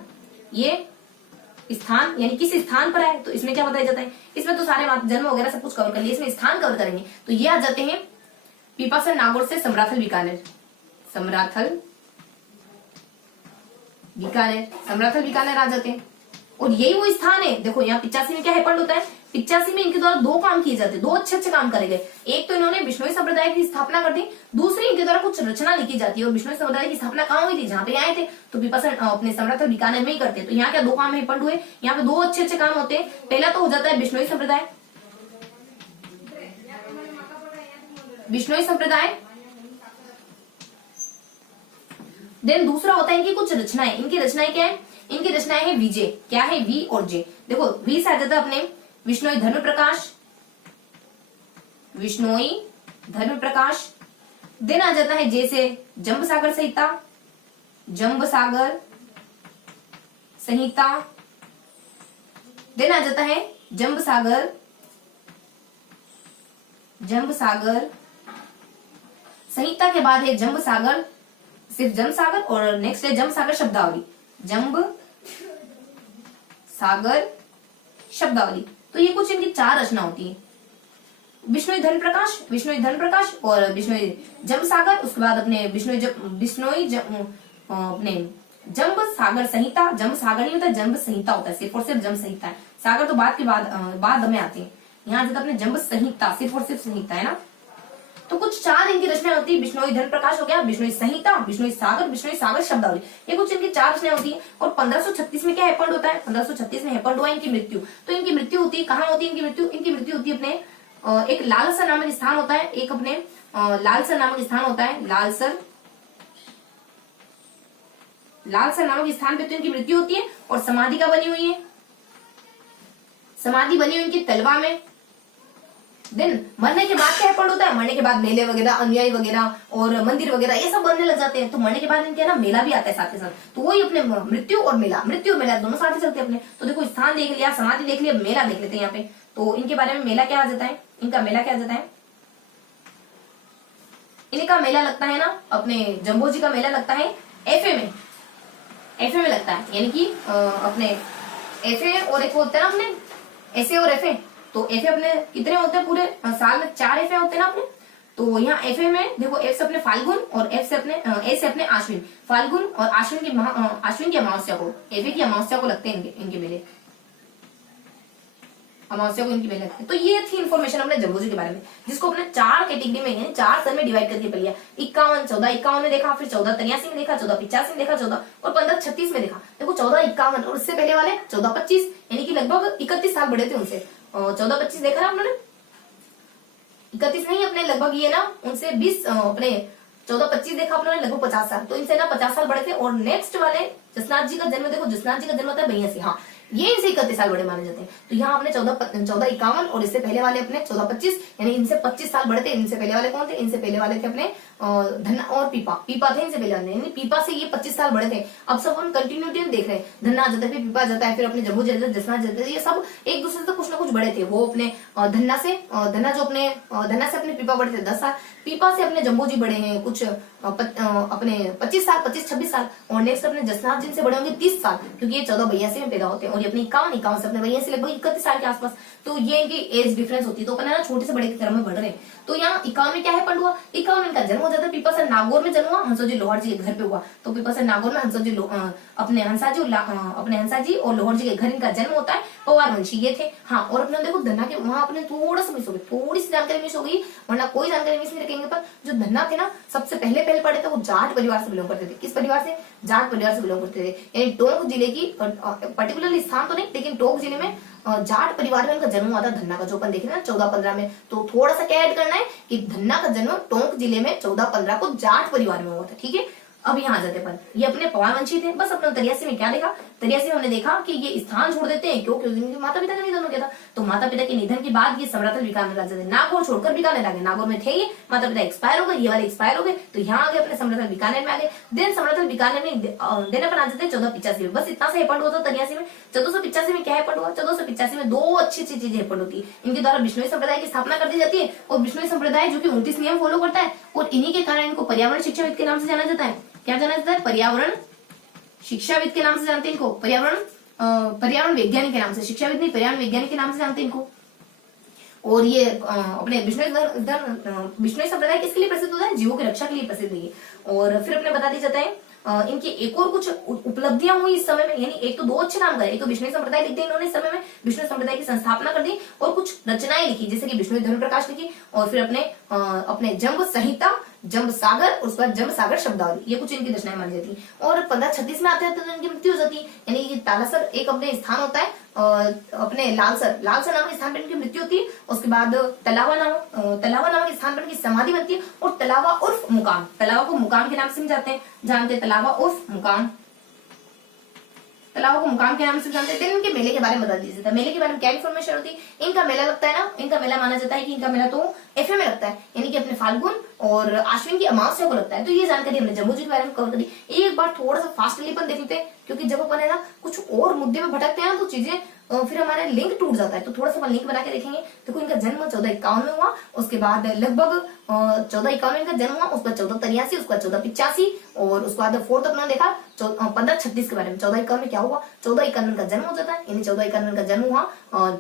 ये स्थान यानी किस स्थान पर है, तो इसमें क्या बताया जाता है, इसमें तो सारे जन्म वगैरह सब कुछ कवर कर लिया, इसमें स्थान कवर करेंगे। तो ये आ जाते हैं पिपासा नागौर से समराथल बीकानेर, समराथल बीकानेर, समराथल बीकानेर आ जाते हैं। और यही वो स्थान है, देखो यहाँ 85 में क्या हैपेंड होता है, 85 में इनके द्वारा 2 काम किए जाते हैं, 2 अच्छे काम करे गए। एक तो इन्होंने बिश्नोई संप्रदाय की स्थापना कर दी, दूसरी इनके द्वारा कुछ रचना लिखी जाती है। और बिश्नोई संप्रदाय की स्थापना कहाँ हुई थी, जहाँ पे आए थे, तो पिपासा अपने समराथल बीकानेर में ही करते हैं। तो यहाँ क्या 2 काम हैपेंड हुए, यहाँ पे 2 अच्छे काम होते हैं। पहला तो हो जाता है बिश्नोई संप्रदाय, बिश्नोई संप्रदाय। देन दूसरा होता है इनकी कुछ रचनाएं। इनकी रचनाएं क्या है, इनकी रचनाएं है विजय, क्या है वी और जे। देखो वी से आ जाता है अपने विश्नोई धर्म प्रकाश, विश्नोई धर्म प्रकाश। देन आ जाता है जे से जंब सागर संहिता, जंब सागर संहिता। देन आ जाता है जंब सागर, जंब सागर संहिता के बाद है जंब सागर, सिर्फ जंब सागर, और नेक्स्ट है जंब सागर शब्दावली, जंब सागर शब्दावली। तो ये कुछ इनकी 4 रचना होती है, बिश्नोई धर्म प्रकाश, बिश्नोई धर्म प्रकाश और बिश्नोई जंब सागर। उसके बाद अपने बिश्नोई अपने जंब सागर संहिता, जंब सागर नहीं होता, जंब संहिता होता है, सिर्फ और सिर्फ जंब संहिता है। सागर तो बाद के बाद में आते हैं। यहाँ जाता अपने जंब संहिता, सिर्फ और सिर्फ संहिता है ना। तो कुछ 4 इनकी रचनाएं होती है, बिश्नोई धर्म प्रकाश हो गया, बिश्नोई संहिता, बिश्नोई सागर शब्दावली, ये कुछ इनकी 4 रचनाएं होती है। और 1536 में क्या हैपेंड होता है, 1536 में हैपेंड हुआ इनकी मृत्यु। तो इनकी मृत्यु होती है, कहाँ होती है इनकी मृत्यु, इनकी मृत्यु होती है अपने एक लालसर नामक स्थान होता है, एक अपने लालसर नामक स्थान होता है, लालसर नामक स्थान पे तो इनकी मृत्यु होती है। और समाधि का बनी हुई है, समाधि बनी हुई इनकी तलवा में। देन मरने के बाद क्या हैपेंड होता है, मरने के बाद मेले वगैरह, अनुयायी वगैरह और मंदिर वगैरह ये सब बनने लग जाते हैं। तो मरने के बाद इनके ना मेला भी आता है साथ के साथ। तो वही अपने मृत्यु और मेला दोनों साथ ही चलते हैं अपने। तो देखो स्थान देख लिया, समाधि देख लिया, मेला देख लेते हैं यहाँ पे। तो इनके बारे में मेला क्या आ जाता है, इनका मेला क्या आ जाता है, इनका मेला लगता है ना अपने जम्बो जी का मेला लगता है एफए में लगता है। यानी कि अपने एफए और एक होता है ना अपने एसए और एफए। तो एफए अपने कितने होते हैं, पूरे साल में 4 एफए होते हैं ना अपने। तो यहाँ एफए में देखो एफ से अपने फाल्गुन और एफ से अपने ए से अपने आश्विन, फाल्गुन और आश्विन की अमावस्या को, एफए की अमावस्या को लगते हैं इनके मेले, अमावस्या को इनकी मेले लगते हैं। तो ये थी इन्फॉर्मेशन अपने जम्बो जी के बारे में, जिसको अपने 4 कैटेगरी में 4 सन में डिवाइड करके पढ़ लिया। 51, 1451 में देखा, फिर 1483 में देखा, 1485 में देखा, 14 और 1536 में देखा। देखो 1451 और उससे पहले वाले 1425 यानी कि लगभग 31 साल बड़े थे उनसे। 1425 देखा ना आपने, 31 नहीं अपने लगभग ये ना उनसे 20 अपने 1425 देखा अपने लगभग 50 साल। तो इनसे ना 50 साल बड़े थे। और नेक्स्ट वाले जसनाथ जी का जन्म देखो, जसनाथ जी का जन्म होता है 82, हाँ ये इनसे 31 साल बड़े माने जाते हैं। तो यहाँ अपने 1451 और इससे पहले वाले अपने 1425 यानी इनसे 25 साल बड़े थे। इनसे पहले वाले कौन थे, इनसे पहले वाले थे अपने धन्ना और पीपा थे इनसे पहले वाले, यानी पीपा से ये 25 साल बड़े थे। अब सब हम कंटिन्यूटी देख रहे हैं, धन्ना आ जाता है, फिर पीपा जाता है, फिर अपने जम्बू जाता है, जसनाथ जाता है, ये सब एक दूसरे से कुछ ना कुछ बड़े थे। वो अपने धन्ना से अपने पीपा बड़े थे 10 साल, पीपा से अपने जम्बू जी बड़े हैं कुछ अपने 25 साल, 26 साल। और नेक्स्ट अपने जसनाथ जी से बड़े होंगे 30 साल, क्योंकि ये 1482 में पैदा होते हैं। और ये अपने 51 से अपने 82 लगभग 31 साल के आसपास। तो ये इनकी एज डिफरेंस होती है। तो अपन ना छोटे से बड़े की तरह में बढ़ रहे हैं। तो यहाँ 51 में क्या है पंड हुआ, 51 इनका जन्म हो जाता है, पीपा से नागौर में जन्म हुआ, हंसो जी लोहार जी के घर पे हुआ। तो पीपा से नागौर में हंसा जी और लोहार जी के घर इनका जन्म होता है। पवार वंशी ये थे, हाँ। और अपने देखो धन्ना के वहां अपने थोड़ा सा मिस हो गई, थोड़ी सी जानकारी मिस हो गई, वरना कोई जानकारी मिस नहीं रखेंगे। पर जो धन्ना थे ना सबसे पहले पढ़े थे वो जाट परिवार से बिलोंग करते थे। किस परिवार से, जाट परिवार से बिलोंग करते थे। यानी टोंक जिले की पर्टिकुलरली स्थान तो नहीं, लेकिन टोंक जिले में जाट परिवार में उनका जन्म हुआ था धन्ना का, जो अपन देखे ना 1415 में। तो थोड़ा सा क्या ऐड करना है कि धन्ना का जन्म टोंक जिले में 1415 को जाट परिवार में हुआ था, ठीक है। अब यहाँ जाते अपन, ये अपने पवारवंशी थे। बस अपने 83 में क्या देखा, 83 में हमने देखा कि ये स्थान छोड़ देते हैं, क्यों? क्योंकि उनके माता पिता का निधन हो गया था। तो माता पिता के निधन के बाद ये समरथल बीकानेर राज्य नागौर छोड़कर बीकानेर आ गए। नागौर में थे ये, माता पिता एक्सपायर हो गए, ये वाले एक्सपायर हो गए, तो यहाँ आ गए अपने समरथल बीकानेर में आ गए। देन समरथल बीकानेर में देन अपन आ जाते हैं 1485 में। बस इतना सा हेपड़ हुआ था 83 में। 1485 में क्या हेपड़ हुआ? 1485 में दो अच्छी अच्छी चीजें हेपड़ होती है। इनके द्वारा बिश्नोई संप्रदाय की स्थापना कर दी जाती है, और बिश्नोई संप्रदाय जो कि 29 नियम फॉलो करता है, और इन्हीं के कारण इनको पर्यावरण शिक्षाविद के नाम से जाना जाता है। क्या जाना जाता है? पर्यावरण शिक्षाविद के नाम से जानते हैं इनको। पर्यावरण वैज्ञानिक के नाम से, शिक्षाविद नहीं, पर्यावरण वैज्ञानिक के नाम से जानते हैं इनको। और ये अपने बिश्नोई संप्रदाय किसके लिए प्रसिद्ध होता है? जीवों की रक्षा के लिए प्रसिद्ध है। और फिर अपने बता दी जाता है इनकी एक और कुछ उपलब्धियां हुई इस समय में, यानी एक तो दो अच्छे काम करे। एक तो बिश्नोई संप्रदाय लिख दिया इन्होंने इस समय में, बिश्नोई संप्रदाय की संस्थापना कर दी, और कुछ रचनाएं लिखी, जैसे कि बिश्नोई धर्म प्रकाश लिखी, और फिर अपने जंब संहिता, जंब सागर, और उसके बाद जंब सागर शब्दावली, ये कुछ इनकी रचनाएं मानी जाती है। और 1536 में आते हैं तो इनकी मृत्यु हो जाती है। यानी कि तालासर एक अपने स्थान होता है, अपने लालसर नाम के स्थान पर इनकी मृत्यु होती है। उसके बाद तलावा नाम के स्थान पर इनकी समाधि बनती है, और तलावा उर्फ मुकाम, तलावा को मुकाम के नाम से जानते हैं, तलावा उर्फ मुकाम, तलाव को मुकाम के नाम से जानते हैं। इनके मेले के बारे में बता दीजिए। मेले के बारे में क्या इन्फॉर्मेशन होती है? इनका मेला लगता है ना, इनका मेला माना जाता है कि इनका मेला तो एफए में लगता है, यानी कि अपने फाल्गुन और आश्विन की अमावस्या को लगता है। तो ये जानकारी हमने जम्बू जी के बारे में कवर करी। एक बार थोड़ा सा फास्टली अपन देख लेते हैं, क्योंकि जब अपन है ना कुछ और मुद्दे में भटकते हैं ना, तो चीजें फिर हमारे लिंक टूट जाता है। तो थोड़ा सा अपन लिंक बना के देखेंगे। देखो, इनका जन्म 1451 में हुआ, उसके बाद लगभग 1451 में इनका जन्म हुआ, उसके बाद 1483, उसके बाद 1485, और उसके बाद फोर्थ अपना देखा 1536 के बारे में। 1451 में क्या हुआ? 1451 में का जन्म हो जाता है, यानी 1451 में का जन्म हुआ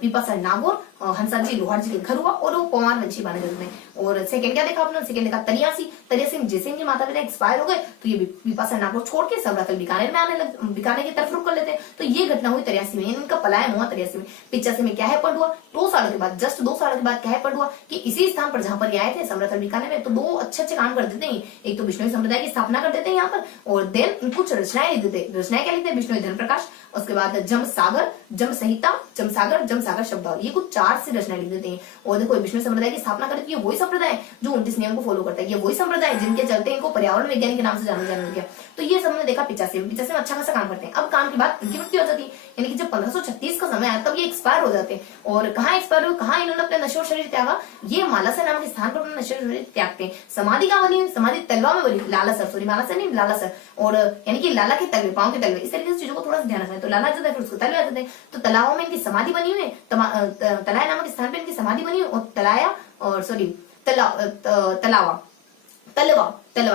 पीपासार नागौर, हंसा जी लोहार जी के घर हुआ, और वो पवार वंशी माने जाते हैं। और सेकंड क्या देखा आपने? सेकंड देखा 83 में जैसे इनके माता पिता एक्सपायर हो गए, तो ये पीपासार नागौर छोड़ के समरथल बीकानेर में आने लग, बीकानेर की तरफ रुख कर लेते हैं। तो ये घटना हुई 83 में, इनका पलायन हुआ 83 में। 85 में क्या है पढ़ हुआ? 2 सालों के बाद, जस्ट 2 सालों के बाद क्या है पढ़ हुआ कि इसी स्थान पर जहां पर ये आए थे समरथल बीकानेर में, तो दो अच्छे अच्छे काम कर देते हैं। एक तो बिश्नोई संप्रदाय की स्थापना कर देते हैं यहाँ पर, और देन कुछ रचनाएं लिख देते हैं। रचनाएं क्या लिखते हैं? बिश्नोई धर्म प्रकाश, उसके बाद जम सागर, जम संहिता, जम सागर शब्दावली, ये कुछ 4 से रचनाएं लिख देते हैं। और देखो, बिश्नोई संप्रदाय की स्थापना करती है वही संप्रदाय जो 29 नियम को फॉलो करता है। ये वही संप्रदाय जिनके चलते इनको पर्यावरण वैज्ञानिक के नाम से जाना गया। तो ये सब हमने देखा 85 में अच्छा खासा काम करते हैं। अब काम के बाद इनकी मृत्यु हो जाती है, यानी कि जब 1536 का समय आया तब ये एक्सपायर हो जाते हैं। और कहाँ एक्सपायर हुए, कहाँ इन्होंने अपने नश्वर शरीर त्यागा? ये मालासर नाम के स्थान पर अपना नश्वर शरीर त्यागते हैं। समाधि कहाँ बनी? समाधि तलवा में बनी, मालासर नहीं लालासर, और यानी कि लाला के तलवे, पांव के तलवे। इस तरीके से चीजों को थोड़ा सा ध्यान रखना है। तो लाला जाता है, फिर उसको तलवे आ जाते हैं। तो तलाव में इनकी समाधि बनी हुई है, तलाया नामक स्थान पर इनकी समाधि बनी हुई, और तलवा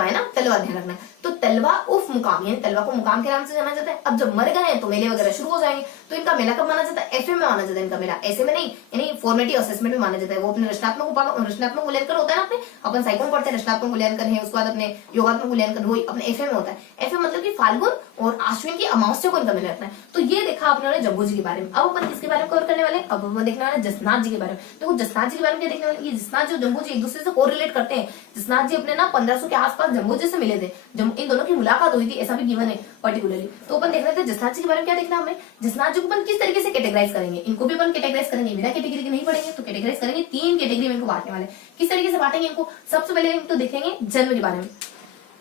है ना, तलवा ध्यान रखना है। तो तलवा उफ मुकाम, यानी तलवा को मुकाम के नाम से जाना जाता है। अब जब मर गए हैं तो मेले वगैरह शुरू हो जाएंगे। तो इनका मेला कब माना जाता है? एफए में माना जाता है इनका मेला, ऐसे में नहीं, यानी फॉर्मेटिव असेसमेंट में माना जाता है। वो अपने रचनात्मक मूल्यांकन होता है ना, अपन साइको में पढ़ते हैं रचनात्मक मूल्यांकन है, उसके बाद अपने योगात्मक मूल्यांकन वही अपने एफए में होता है। एफए मतलब कि फाल्गुन और आश्विन की अमावस्या को इनका मेला रखना है। तो ये देखा आपने जम्बू जी के बारे में। अब अपन किसके बारे में कवर करने वाले? अब अपन देखने वाले जसनाथ जी के बारे में। देखो, जसनाथ जी के बारे में क्या देखने वाले? ये जसनाथ जो जम्बू जी एक दूसरे से कोरिलेट करते हैं। जसनाथ जी अपने ना 1500 के आसपास जम्बू जी से मिले थे, जब इन दोनों की मुलाकात हुई थी, ऐसा भी गिवन है पर्टिकुलरली। तो अपन देख रहे थे जसनाथ जी के बारे में क्या देखना हमें? जसनाथ जी को अपन किस तरीके से कैटेगराइज करेंगे? इनको भी अपन कैटेगराइज करेंगे, बिना कैटेगरी के नहीं पढ़ेंगे। तो कैटेगराइज करेंगे, 3 कैटेगरी में इनको बांटने वाले। किस तरीके से बांटेंगे इनको? सबसे पहले इनको देखेंगे जन्म के बारे में।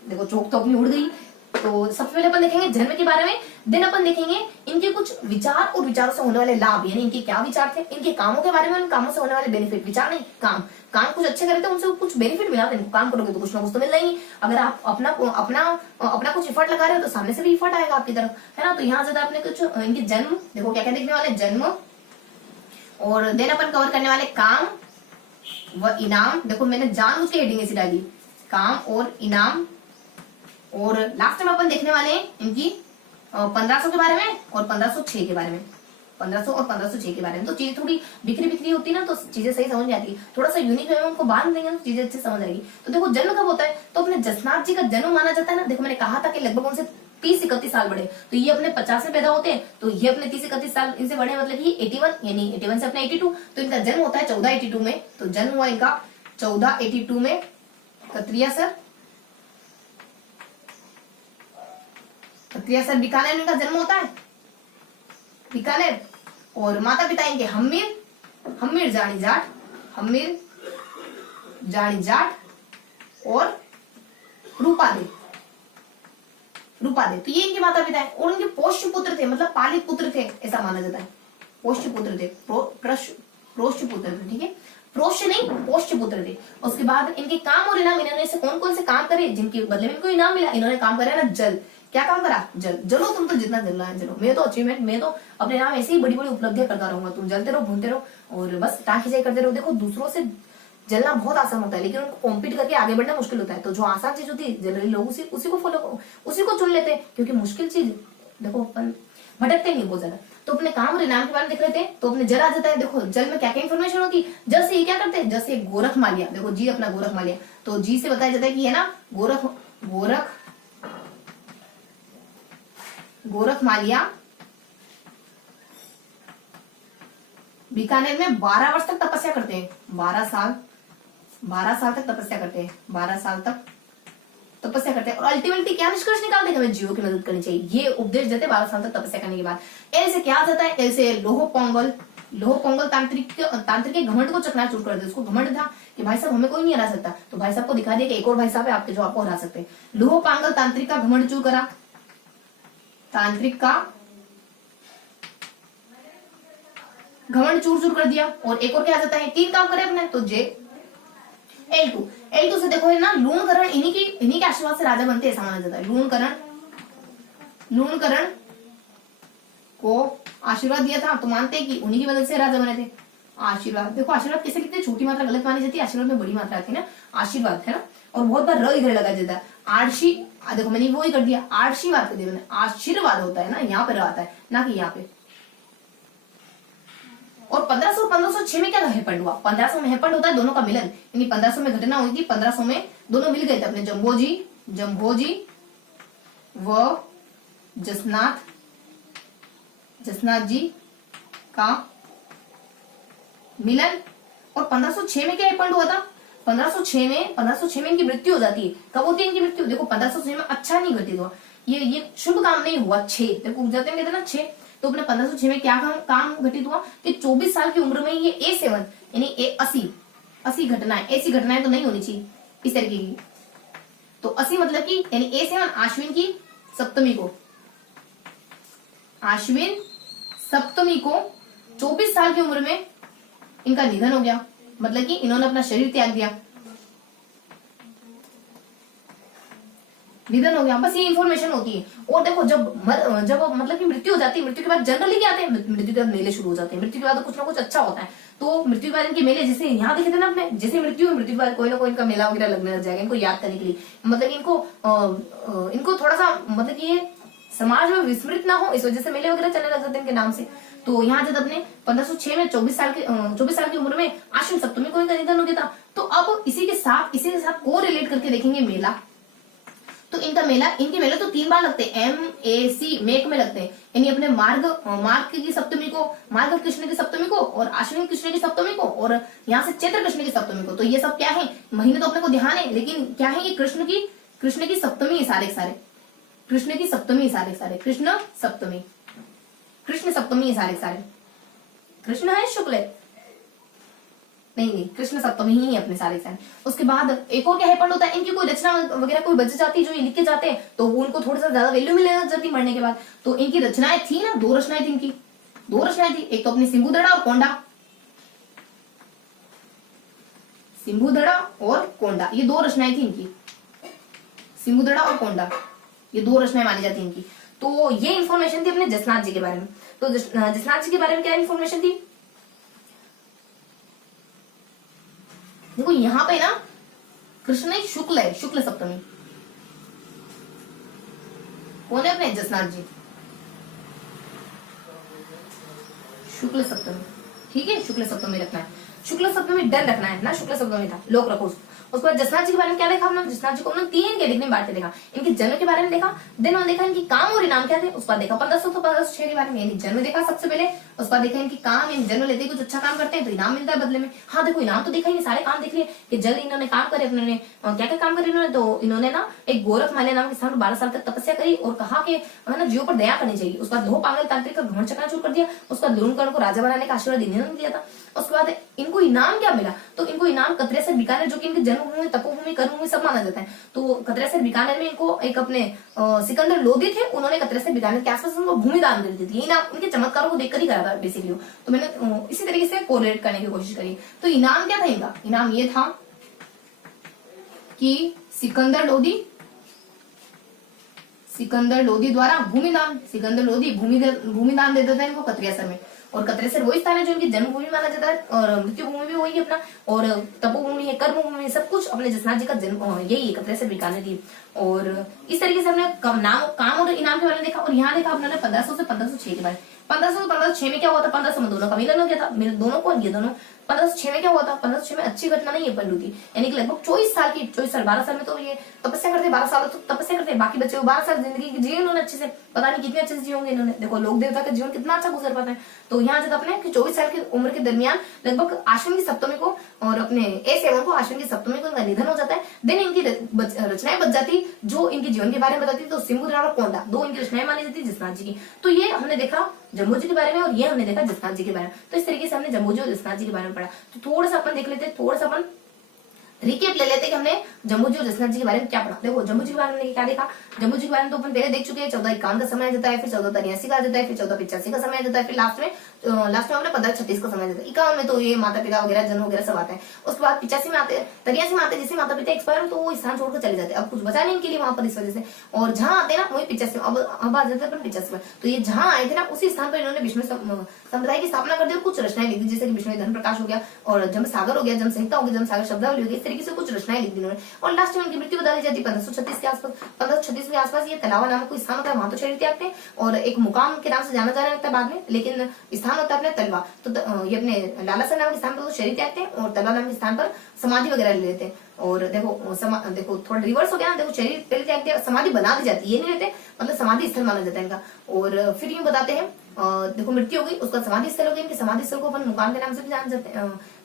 देखो, चौक तो अपनी उड़ गई। तो सबसे पहले अपन देखेंगे जन्म के बारे में, देन अपन देखेंगे इनके कुछ विचार और विचारों से होने वाले लाभ, यानी इनके क्या विचार थे, इनके कामों के बारे में, उन कामों से होने वाले बेनिफिट। विचार नहीं, काम कुछ अच्छे करे थे, उनसे कुछ बेनिफिट मिला था। काम करोगे तो कुछ ना कुछ तो मिलना ही। अगर आप अपना कुछ इफर्ट लगा रहे हो तो सामने से भी इफर्ट आएगा आपकी तरफ, है ना। तो यहाँ ज्यादा अपने कुछ इनके जन्म, देखो क्या क्या देखने वाले, जन्म, और देन अपन कवर करने वाले काम व इनाम। देखो, मैंने जानबूझ के हेडिंग ऐसी डाली, काम और इनाम। और लास्ट में अपन देखने वाले हैं इनकी 1500 के बारे में और 1506 के बारे में। 1500 और 1506 के बारे में। तो चीजें थोड़ी बिखरी होती है ना, तो चीजें सही समझ नहीं आती। थोड़ा सा यूनिक वे में उनको बांध देंगे तो चीजें अच्छे समझ आएगी। तो देखो, जन्म कब होता है? तो अपने जसनाथ जी का जन्म माना जाता है ना। देखो, मैंने कहा था कि लगभग उनसे 30-31 साल बड़े। तो ये अपने 50 में पैदा होते हैं, तो ये अपने 30-31 साल इनसे बड़े, मतलब कि 81, यानी 81 से अपने 82। तो इनका जन्म होता है 1482 में। तो जन्म हुआ इनका 1482 में कतरिया सर बीकानेर में इनका जन्म होता है, बीकानेर। और माता पिता इनके हम्मीर जानी जाट और रूपा रूपा देव, तो ये इनके माता पिता है। और इनके पोष्य पुत्र थे, मतलब पालित पुत्र थे ऐसा माना जाता है। पोष्य पुत्र थे, प्रोष्य पुत्र थे, ठीक है, प्रोष्य नहीं पोष्य पुत्र थे। उसके बाद इनके काम और इनाम, इन्होंने ऐसे कौन कौन से काम करे जिनके बदले में इनको इनाम मिला। इन्होंने काम करा ना जल, क्या काम करा, जल। जलो तुम तो जितना जल रहा है जलो, मैं तो अचीवमेंट, मैं तो अपने नाम ऐसे ही बड़ी बड़ी उपलब्धियां करता रहूंगा, तुम जलते रहो घूमते रहो और बस टाँखीचाई करते रहो। देखो दूसरों से जलना बहुत आसान होता है, लेकिन उनको कॉम्पीट करके आगे बढ़ना मुश्किल होता है। तो जो आसान चीज होती है जनरली लोग उसी को फॉलो, उसी को चुन लेते हैं, क्योंकि मुश्किल चीज देखो अपन भटकते नहीं बहुत ज्यादा। तो अपने काम और इनाम के बारे में देख लेते हैं। तो अपने जल आ जाता है। देखो जल में क्या क्या इन्फॉर्मेशन होती है। जल से ये क्या करते हैं, जल से गोरख मालिया, देखो जी अपना गोरख मालिया, तो जी से बताया जाता है कि है ना गोरख मालिया बीकानेर में 12 वर्ष तक तपस्या करते हैं। 12 साल तक तपस्या करते हैं, 12 साल तक तपस्या करते हैं। और अल्टीमेटली क्या निष्कर्ष निकालते हैं, हमें जीवों की मदद करनी चाहिए, ये उपदेश देते 12 साल तक तपस्या करने के बाद। एल से क्या आ जाता है, एल से लोह पोंगल तांत्रिक के घमंड को चकनाचूर कर दे। उसको घमंड था कि भाई साहब हमें कोई नहीं हरा सकता, तो भाई साहब को दिखा दिया कि एक और भाई साहब है आपके जो आपको हरा सकते हैं। लोह पांगल तांत्रिक का घमंड चूर करा, तांत्रिक का घमंड चूर कर दिया। और एक और क्या आ जाता है, 3 काम करे अपने, तो जे L2 से देखो है ना, लूणकरण इन्हीं के आशीर्वाद से राजा बनते ऐसा माना जाता है। लूणकरण को आशीर्वाद दिया था, तो मानते हैं कि उन्हीं की मदद से राजा बने थे। आशीर्वाद, देखो आशीर्वाद किसे लिखते हैं, छोटी मात्रा गलत मानी जाती है, आशीर्वाद में बड़ी मात्रा आती है ना, आशीर्वाद है ना। और बहुत बार र इधर लगा जाता है। आर्शी, देखो मैंने वो ही कर दिया, आशीर्वाद कर दिया मैंने, आशीर्वाद होता है ना, यहाँ पे आता है ना कि यहाँ पे। और 1506 में क्या हेपंड हुआ, 1500 में हेपंड होता है दोनों का मिलन, यानी 1500 में घटना हुई थी, 1500 में दोनों मिल गए थे अपने जम्भोजी व जसनाथ जी का मिलन। और 1506 में क्या हेपंड हुआ था, 1506 में इनकी मृत्यु हो जाती है। कब होती है इनकी मृत्यु, देखो 1506 में अच्छा नहीं घटित हुआ, ये शुभ काम नहीं हुआ। 6 देखो जाते कहते ना 6, तो अपने 1506 में क्या काम घटित हुआ कि 24 साल की उम्र में ये A7 यानी 80 घटनाएं, ऐसी घटनाएं तो नहीं होनी चाहिए इस तरीके की। तो 80 मतलब कि यानी A7 आश्विन की सप्तमी को 24 साल की उम्र में इनका निधन हो गया, मतलब कि इन्होंने अपना शरीर त्याग दिया, निधन हो गया। बस ये इन्फॉर्मेशन होती है। और देखो जब मतलब कि मृत्यु हो जाती है, मृत्यु के बाद जनरली क्या आते हैं, मृत्यु के बाद मेले शुरू हो जाते हैं। मृत्यु के बाद कुछ ना कुछ अच्छा होता है, तो मृत्यु के बाद इनके मेले, जैसे यहाँ देखे थे ना अपने, जैसे मृत्यु के बाद कोई ना कोई इनका मेला वगैरह लगने लग जाएगा इनको याद करने के लिए, मतलब इनको थोड़ा सा मतलब कि ये समाज में विस्मृत ना हो, इस वजह से मेले वगैरह चलने लग जाते हैं इनके नाम से। तो यहाँ जब अपने 1506 में 24 साल की उम्र में आश्विन सप्तमी को इनका निधन हो गया था। तो अब इसी के साथ को रिलेट करके देखेंगे मेला। तो इनके मेले तो 3 बार लगते हैं, MAC मेक में लगते हैं, यानी अपने मार्ग की सप्तमी को, मार्ग कृष्ण की सप्तमी को, और आश्विन कृष्ण की सप्तमी को, और यहाँ से चैत्र कृष्ण की सप्तमी को। तो ये सब क्या है, महीने तो अपने को ध्यान है, लेकिन क्या है ये कृष्ण की सप्तमी है सारे सारे, कृष्ण की सप्तमी सारे सारे, कृष्ण सप्तमी है सारे सारे। कृष्ण है शुक्ल नहीं, कृष्ण सप्तमी ही है अपने सारे सारे। उसके बाद एक और क्या हेपंड होता है, इनकी कोई रचना वगैरह कोई बच जाती है, जो ये लिख के जाते हैं, तो उनको थोड़ा सा ज्यादा वैल्यू मिलने लग जाती मरने के बाद। तो इनकी रचनाएं थी ना, 2 रचनाएं थी इनकी, 2 रचनाएं थी, एक तो अपनी सिंबुदड़ा और कोंडा, ये 2 रचनाएं थी इनकी, सिंबुदड़ा और कोंडा, ये 2 रचनाएं मानी जाती इनकी। तो ये इन्फॉर्मेशन थी अपने जसनाथ जी के बारे में। तो जसनाथ जी के बारे में क्या इन्फॉर्मेशन थी, देखो यहाँ पे ना कृष्ण शुक्ल है, शुक्ल सप्तमी, कौन है अपने जसनाथ जी, शुक्ल सप्तमी, ठीक है, शुक्ल सप्तमी रखना है, शुक्ल सप्तमी डन रखना है ना, शुक्ल सप्तमी था, लोक रखो। उसके बाद जसनाथ जी के बारे में क्या देखा हमने, जसनाथ जी को हमने 3 कैटेगरी में बांटते देखा। इनके जन्म के बारे में देखा, देन हमने देखा इनकी काम और इनाम क्या थे, उसके बाद देखा 1506 के बारे में, यानी जन्म देखा सबसे पहले, उसके बाद देखा इनकी काम, यानी जन्म लेते कुछ अच्छा काम करते हैं तो इनाम मिलता है बदले में। हाँ देखो इनाम तो देखा ही नहीं, सारे काम देख लिए कि जल इन्होंने काम करे, अपने क्या क्या काम करे इन्होंने, तो इन्होंने ना एक गोरख माल्या नाम के स्थान 12 साल तक तपस्या करी और कहा कि ना जीवों पर दया करनी चाहिए। उसके बाद लोह पांगल तांत्रिक का घमंड चकनाचूर कर दिया, उसके बाद लूणकरण को राजा बनाने का आशीर्वाद इन्होंने दिया था। उसके बाद इनको इनाम क्या मिला, तो इनको इनाम कतरे से बीकानेर, जो कि इनके जन्म जन्मभूमि, तपोभूमि, कर्मभूमि सब माना जाता है। तो कतरेसर बीकानेर में इनको एक अपने सिकंदर लोदी थे, उन्होंने कतरेसर बीकानेर के आसपास उनको भूमि दान कर दी थी। ये नाम उनके चमत्कारों को देखकर ही करा था बेसिकली। तो मैंने इसी तरीके से कोरिलेट करने की कोशिश करी। तो इनाम क्या था इनका? इनाम ये था कि सिकंदर लोदी द्वारा भूमिदान, सिकंदर लोदी भूमिदान देते थे इनको कतरेसर में। और कतरेसर वही स्थान है जो इनकी जन्मभूमि माना जाता है, और मृत्यु भूमि भी वही है अपना, और तपोभूमि है, कर्मभूमि है, सब कुछ अपने जसनाथ जी का जन्म यही है, कतरेसर बीकानेर की। और इस तरीके से हमने काम और इनाम के बारे में देखा। और यहाँ देखा हमने 1500 से 1506 के बारे में। 1500 से 1506 में क्या हुआ था? 1500 में दोनों का मिलन हो गया था, दोनों को, ये दोनों। 1506 में क्या हुआ था? 1506 में अच्छी घटना नहीं है पर हुई थी, यानी कि लगभग 24 साल 12 साल में तो ये तपस्या करते, 12 साल तो तपस्या करते, बाकी बच्चे 12 साल जिंदगी जिए उन्होंने अच्छे से, पता नहीं कितने अच्छे से जिए होंगे इन्होंने। देखो लोक देवता का जीवन कितना अच्छा गुजर पाता है। तो यहाँ जब अपने 24 साल की उम्र के दरमियान लगभग आश्विन की सप्तमी को और अपने A7 को आश्विन की सप्तमी को इनका निधन हो जाता है। देन इनकी रचनाएं बच जाती जो इनके जीवन के बारे में बताती। तो सिंबुद्रा और कोंडा दो इनकी रचनाएं मानी जाती जसनाथ जी की। तो ये हमने देखा जम्बूजी के बारे में, और ये हमने देखा जसनाथ जी के बारे में। तो इस तरीके से हमने जम्बूजी और जसनाथ जी के बारे में पढ़ा। तो थोड़ा सा अपन देख लेते हैं, थोड़ा सा अपन रिकेप ले लेते कि हमने जम्बूजी और जसनाथ जी के बारे में क्या पढ़ा। देखो जम्बूजी के बारे में क्या देखा? जम्बूजी के बारे में तो अपन पहले देख चुके हैं। 1451 का समय आ जाता है, फिर 1483 का आ जाता है, फिर 1485 का समय आ जाता है, फिर लास्ट में हमने 1536 का समय आ जाता है। 51 में तो ये माता पिता वगैरह जन्म वगैरह सब आता है। उसके बाद 85 में आते हैं, 83 में आते हैं, जिससे माता पिता एक्सपायर हो तो वो स्थान छोड़कर चले जाते हैं। अब कुछ बचा नहीं इनके लिए वहां पर इस वजह से। और जहां आते हैं ना वही 85 में, अब आ जाते हैं 85 में। तो ये जहां आए थे ना उसी स्थान पर इन्होंने विष्णु संप्रदाय की स्थापना कर दी और कुछ रचनाएं लिख दी, जैसे कि विष्णु धर्म प्रकाश हो गया, और जम सागर हो गया, जम संहिता हो गया, जम सागर शब्दावली हो गई। इस तरीके से कुछ रचनाएं लिख दी उन्होंने। और लास्ट में उनकी मृत्यु बता दी जाती है 1536 के आसपास। 1536 के आसपास ये तलावा नामक कोई स्थान होता है, वहां तो शरीर त्यागते हैं, और एक मुकाम के नाम से जाना जाने लगता है बाद में, लेकिन स्थान होता है अपने तलवा। तो ये अपने लालासर नाम के स्थान पर तो शरीर त्यागते हैं, और तलवा नाम के स्थान पर समाधि वगैरह ले लेते हैं। और देखो थोड़ा रिवर्स हो गया ना। देखो शरीर पहले त्यागते हैं, समाधि बना दी जाती है, ये नहीं लेते, मतलब समाधि स्थल माना जाता है इनका। और फिर यूं बताते हैं देखो मृत्यु हो गई, उसका समाधि स्थल हो गया। इनके समाधि स्थल को अपन मुकाम के नाम से भी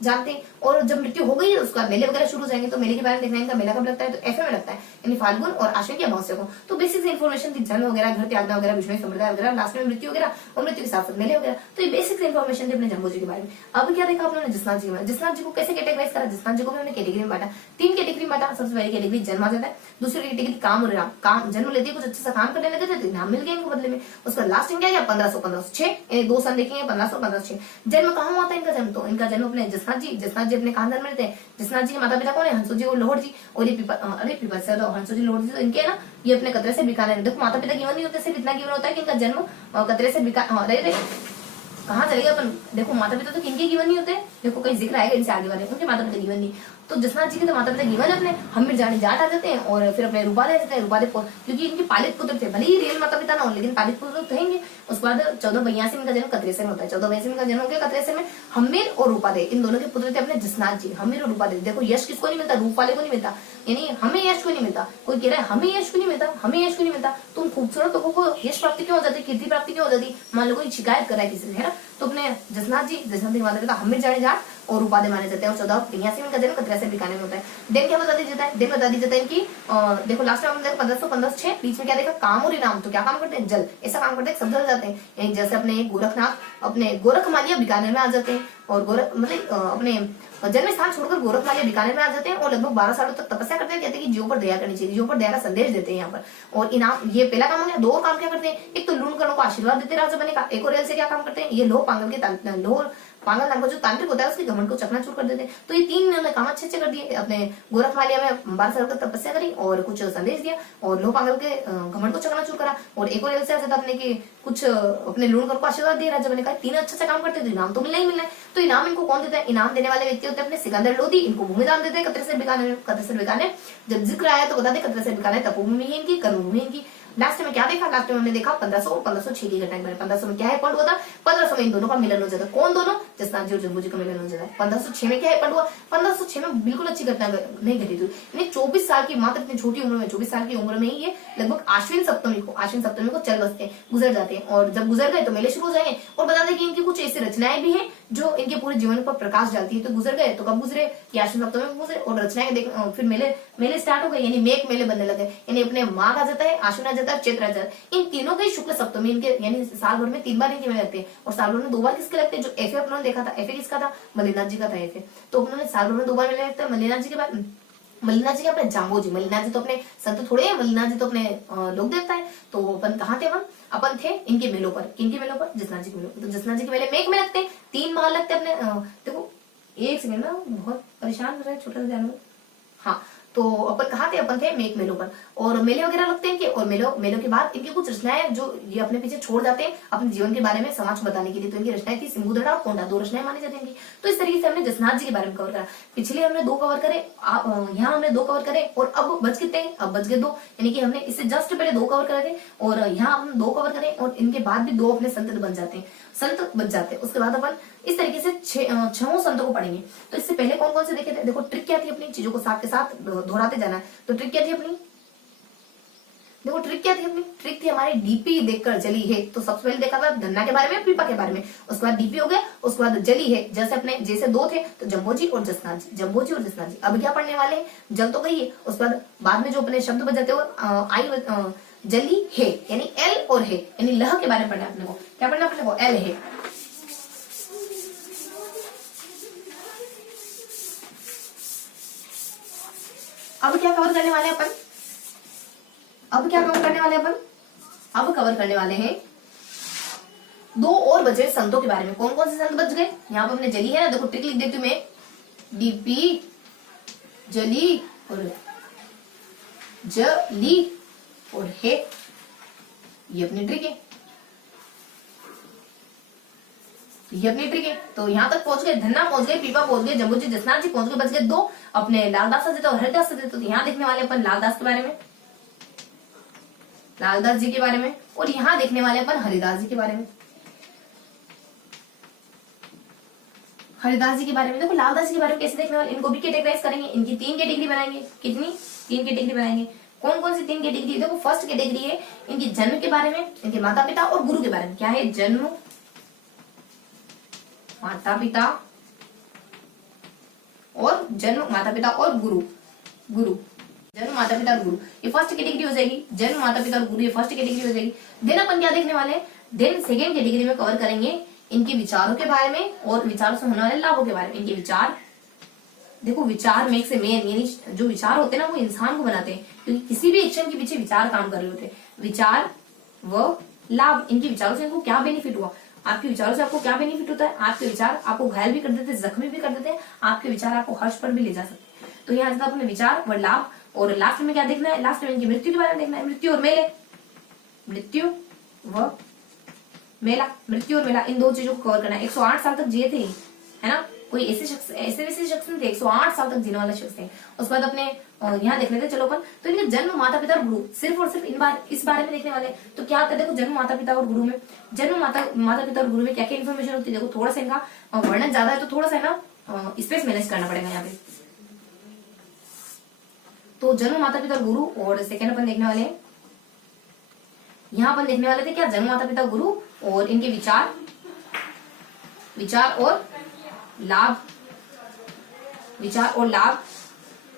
जानते हैं। और जब मृत्यु हो गई है उसका मेले वगैरह शुरू हो जाएंगे। तो मेले के बारे में देखना है, इनका मेला कब लगता है? तो एफ में लगता है, यानी फाल्गुन और आश्विन की अमावस्या को। तो बेसिक इन्फॉर्मेशन थी, जन्म वगैरह, घर त्यागना वगैरह, विष्णु संप्रदाय वगैरह, लास्ट में मृत्यु वगैरह, और मृत्यु के साथ मेले वगैरह। तो ये बेसिक इन्फॉर्मेशन थी अपने जम्बूजी के बारे में। अब क्या देखा आपने जसनाथ जी में? जसनाथ जी को कैसे कैटेगराइज करा? जसनाथ जी को हमने कैटेगरी में बांटा, 3 कैटेगरी में बांटा। सबसे पहली कैटेगरी जन्म आ जाता है, दूसरी कैटेगरी काम और इनाम। काम जन्म लेते कुछ अच्छा सा काम करने लगे थे, इनाम मिल गया इनको बदले में। उसका लास्ट क्या गया? 1506 2 साल देखेंगे, 1500 1506। जन्म कहाँ हुआ था इनका जन्म? तो इनका जन्म अपने जसनाथ जी अपने कहाँ जन्म लेते हैं? जसनाथ जी के माता पिता कौन है? हंसो जी और लोहड़ जी। और ये पीपल से तो हंसो जी लोहड़ जी तो इनके है ना, ये अपने कतरेसर बीकानेर। देखो माता पिता गिवन नहीं होते, सिर्फ इतना गिवन होता है कि इनका जन्म कतरेसर बीकानेर। कहाँ चलेगा अपन? देखो माता पिता तो किनके गिवन नहीं होते, देखो कहीं जिक्र आएगा इनसे आगे वाले, उनके माता पिता गिवन नहीं। तो जसनाथ जी के तो माता पिता गिवन अपने हम्मीर जाने जाट आ जाते हैं, और फिर अपने रूपाले आ जाते हैं। रूपाले क्योंकि इनके पालित पुत्र थे, भले ही रियल माता पिता ना हो, लेकिन पालित पुत्र तो रहेंगे। उसके बाद 1482 में इनका जन्म कतरेसर में होता है। 1482 में इनका जन्म हो गया कतरेसर में। हम्मीर और रूपाले इन दोनों के पुत्र थे अपने जसनाथ जी। हम्मीर और रूपाले। देखो यश किसको नहीं मिलता? रूप वाले को नहीं मिलता, यानी हमें यश को नहीं मिलता। कोई कह रहा है हमें यश को नहीं मिलता, हमें यश को नहीं मिलता, तुम खूबसूरत लोगों को यश प्राप्ति क्यों हो जाती, कीर्ति प्राप्ति क्यों हो जाती? मान लो कोई शिकायत कर रहा है किसी से, है ना, तो अपने जसनाथ जी के माता पिता हम्मीर जाने जाट और रूपाले माने जाते हैं। और 1483 में इनका जन्म कतरेसर बीकानेर में होता है। दिन क्या बता दिया जाता है? दिन बता दी जाता है इनकी देखो लास्ट में हमने 1500 1506 बीच में क्या देखा? काम और इनाम। तो क्या काम करते हैं? जल, ऐसा काम करते हैं सब जल जाते हैं। जैसे अपने गोरखनाथ अपने गोरखमालिया बीकानेर में आ जाते हैं, और मतलब अपने जन्म स्थान छोड़कर गोरखमालिया बीकानेर में आ जाते हैं, और लगभग 12 सालों तक तपस्या करते हैं। कहते हैं कि जीवों पर दया करनी चाहिए, जीवों पर दया का संदेश देते हैं यहाँ पर। और इनाम, ये पहला काम हो गया। 2 काम क्या करते हैं? एक तो लूणकरणों को आशीर्वाद देते राजा बने का। एक और से क्या काम करते हैं? ये लोह पांगल नाम का जो तांत्रिक होता है उसके घमंड को चकनाचूर कर देते हैं। तो ये 3 इन्होंने काम अच्छे कर दिए। अपने गोरखमालिया में 12 साल तक तपस्या करी और कुछ संदेश दिया, और लोह पांगल के घमंड को चकनाचूर करा, और एक और से अपने के कुछ अपने लूणकर को आशीर्वाद दिया राजा बने का। 3 अच्छा काम करते, तो इनाम तो मिलना ही मिलना है। तो इनाम इनको कौन देता है? इनाम देने वाले व्यक्ति होते हैं अपने सिकंदर लोदी। इनको भूमिदान देते हैं कतरेसर बीकानेर। जब जिक्र आया तो बता दें कतरेसर बीकानेर तपोभूमि है इनकी, कर्मभूमि इनकी। लास्ट में क्या देखा? लास्ट में हमने देखा 1500 और 1506 की घटना। 1500 में क्या है? पंड हुआ था। 1500 में इन दोनों का मिलन हो जाता है। कौन दोनों? जसनाथ जी और जम्बूजी का मिलन हो जाता है। 1506 में क्या है? पंड हुआ। 1506 में बिल्कुल अच्छी घटना नहीं घटी थी। 24 साल की, मात्र इतनी छोटी उम्र में, 24 साल की उम्र में ही ये लगभग आश्विन सप्तमी को चल बसते गुजर जाते हैं। और जब गुजर गए तो मेले शुरू हो जाएंगे। और बता दें कि इनकी कुछ ऐसी रचनाएं भी हैं जो इनके पूरे जीवन पर प्रकाश डालती है। तो गुजर गए तो कब गुजरे? आश्विन सप्तमी में गुजरे। और रचनाएं देख फिर मेले स्टार्ट हो गए, यानी मेघ मेले बनने लगे। यानी अपने माघ आ जाता है, आश्विन आ जाता है, चैत्र आ जाता है। इन तीनों के शुक्ल सप्तमी इनके, यानी साल भर में 3 बार इनके मेले लगते हैं। और साल भर में 2 बार किसके लगते हैं? जो एफए अपने देखा था, एफए किसका था? मल्लिनाथ जी का था एफए। तो उन्होंने साल भर में 2 बार मेले लगते हैं मल्लिनाथ जी के बाद। मल्लिनाथ जी अपने जाम्बोजी, मल्लिनाथ जी तो अपने संत थोड़े हैं, मल्लिनाथ जी तो अपने लोक देवता है। तो अपन कहाँ थे, अपन थे इनके मेलों पर। किनके मेलों पर? जसनाथ जी के मेलों पर। तो जसनाथ जी के मेले मेघ में लगते हैं, 3 माह लगते हैं अपने। देखो एक सेकंड ना, बहुत परेशान हो रहा है छोटा सा जानवर। हाँ, तो अपन कहाँ थे, अपन थे मेघ मेलों पर। और मेले वगैरह लगते हैं इनके, और मेलों के बाद इनकी कुछ रचनाएं जो ये अपने पीछे छोड़ जाते हैं अपने जीवन के बारे में समाज को बताने के लिए। तो इनकी रचनाएं थी सिंबुधड़ा और कोंडा, 2 रचनाएं मानी जाती हैं। तो इस तरीके से हमने जसनाथ जी के बारे में कवर करा। पिछले हमने 2 कवर करे, यहाँ हमने 2 कवर करे, और अब बच कितने हैं? अब बच गए 2, यानी कि हमने इससे जस्ट पहले 2 कवर करे थे, और यहाँ हम 2 कवर करें, और इनके बाद भी 2 अपने संत बन जाते हैं, संत बच जाते हैं। उसके बाद अपन इस तरीके से 6 संतों को पढ़ेंगे। तो इससे पहले कौन कौन से देखे थे? देखो ट्रिक क्या थी अपनी, चीजों को साथ के साथ दोहराते जाना है। तो ट्रिक क्या थी अपनी? देखो ट्रिक क्या थी अपनी? ट्रिक थी हमारी डीपी देखकर जली है। तो सबसे पहले देखा था गन्ना के बारे में, पीपा के बारे में, उसके बाद डीपी हो गया, उसके बाद जली है। जैसे 2 थे तो जम्बोजी और जसनाथ जी, जम्बोजी और जसनाथ जी। अब क्या पढ़ने वाले हैं? जल तो गई है, उसके बाद में जो अपने शब्द बच जाते हो आई जली है, यानी एल और है, यानी लह के बारे में पढ़ना है अपने को। क्या पढ़ना अपने को? एल है। अब क्या कवर करने वाले अपन? अब कवर करने वाले हैं 2 और बचे संतों के बारे में। कौन कौन से संत बच गए? यहाँ पर हमने जली है ना, देखो ट्रिक लिख देती हूँ मैं, डीपी, जली और है, ये अपनी ट्रिक है, तो यहाँ तक पहुंच गए, धन्ना पहुंच गए, पीपा पहुंच गए, जम्बोजी जसनाथ जी पहुंच गए, बच गए 2 अपने लालदास जी और हरिदास जी। तो यहाँ देखने वाले अपन लालदास के बारे में, लालदास जी के बारे में, और यहाँ देखने वाले अपन हरिदास जी के बारे में, हरिदास जी के बारे में। देखो लालदास जी के बारे में कैसे देखने वाले, इनको भी कैटेगराइज करेंगे, इनकी 3 कैटेगरी बनाएंगे। कितनी? 3 कैटेगरी बनाएंगे। कौन कौन सी 3 कैटेगरी? देखो फर्स्ट कैटेगरी है इनकी जन्म के बारे में, इनके माता पिता और गुरु के बारे में। क्या है? जन्म, माता पिता और गुरु, जन्म, माता पिता और गुरु, ये फर्स्ट कैटेगरी हो जाएगी। जन्म, माता पिता और गुरु, ये फर्स्ट कैटेगरी हो जाएगी। देन अपन क्या देखने वाले हैं? देन सेकेंड कैटेगरी में कवर करेंगे इनके विचारों के बारे में और विचारों से होने वाले लाभों के बारे में। इनके विचार, देखो विचार मेक से मेन, यानी जो विचार होते हैं ना वो इंसान को बनाते हैं, क्योंकि किसी भी एक्शन के पीछे विचार काम कर रहे होते हैं। विचार व लाभ, इनके विचारों से इनको क्या बेनिफिट हुआ? आपके विचारों से आपको क्या बेनिफिट होता है? आपके विचार आपको घायल भी कर देते हैं, जख्मी भी कर देते हैं, आपके विचार आपको हर्ष पर भी ले जा सकते हैं। तो यहाँ आता अपने विचार व लाभ, और लास्ट में क्या देखना है? लास्ट में इनकी मृत्यु के बारे में देखना है। मृत्यु और मेले, मृत्यु और मेला, इन 2 चीजों को कवर करना है। 108 साल तक जिए थे, है ना, कोई ऐसे वैसे शख्स नहीं थे, 108 साल तक जीने वाला शख्स थे। उसके बाद अपने यहाँ देख लेते चलो अपन, तो इनके जन्म, माता पिता और गुरु, सिर्फ और सिर्फ इस बारे में देखने वाले। तो क्या आता है? देखो जन्म, माता पिता और गुरु में, जन्म, माता पिता और गुरु में क्या क्या इन्फॉर्मेशन होती है? देखो थोड़ा सा इनका वर्णन ज्यादा है, तो थोड़ा सा ना स्पेस मैनेज करना पड़ेगा यहाँ पे। तो जन्म, माता पिता और गुरु, और सेकेंड अपन देखने वाले हैं, यहाँ अपन देखने वाले थे क्या? जन्म, माता पिता, गुरु, और इनके विचार और लाभ,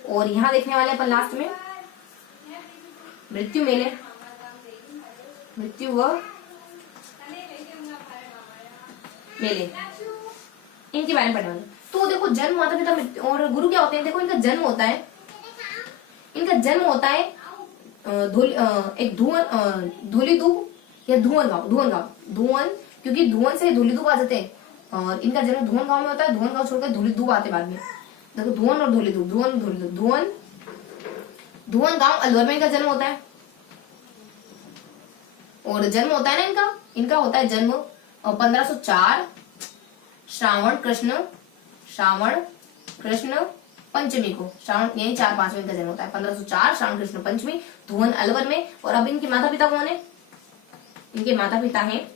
और यहाँ देखने वाले अपन लास्ट में मृत्यु व मेले, इनके बारे में पढ़ने वाले। तो देखो जन्म, माता पिता और गुरु क्या होते हैं? देखो इनका जन्म होता है एक धूलिदूब या धुवन गांव, क्योंकि धुवन से धूलिदूब आ जाते हैं, और इनका जन्म धुवन गांव में होता है। धुवन गांव छोड़कर धूलिदूब आते बाद में। देखो धुवन और धूलिदूब, धुवन गांव अलवर में इनका जन्म होता है, और जन्म होता है ना इनका होता है जन्म 1504 श्रावण कृष्ण पंचमी को, श्रावण यही 4-5 में इनका जन्म होता है। 1504 श्रावण कृष्ण पंचमी, धुवन अलवर में। और अब इनके माता पिता कौन है? इनके माता पिता हैं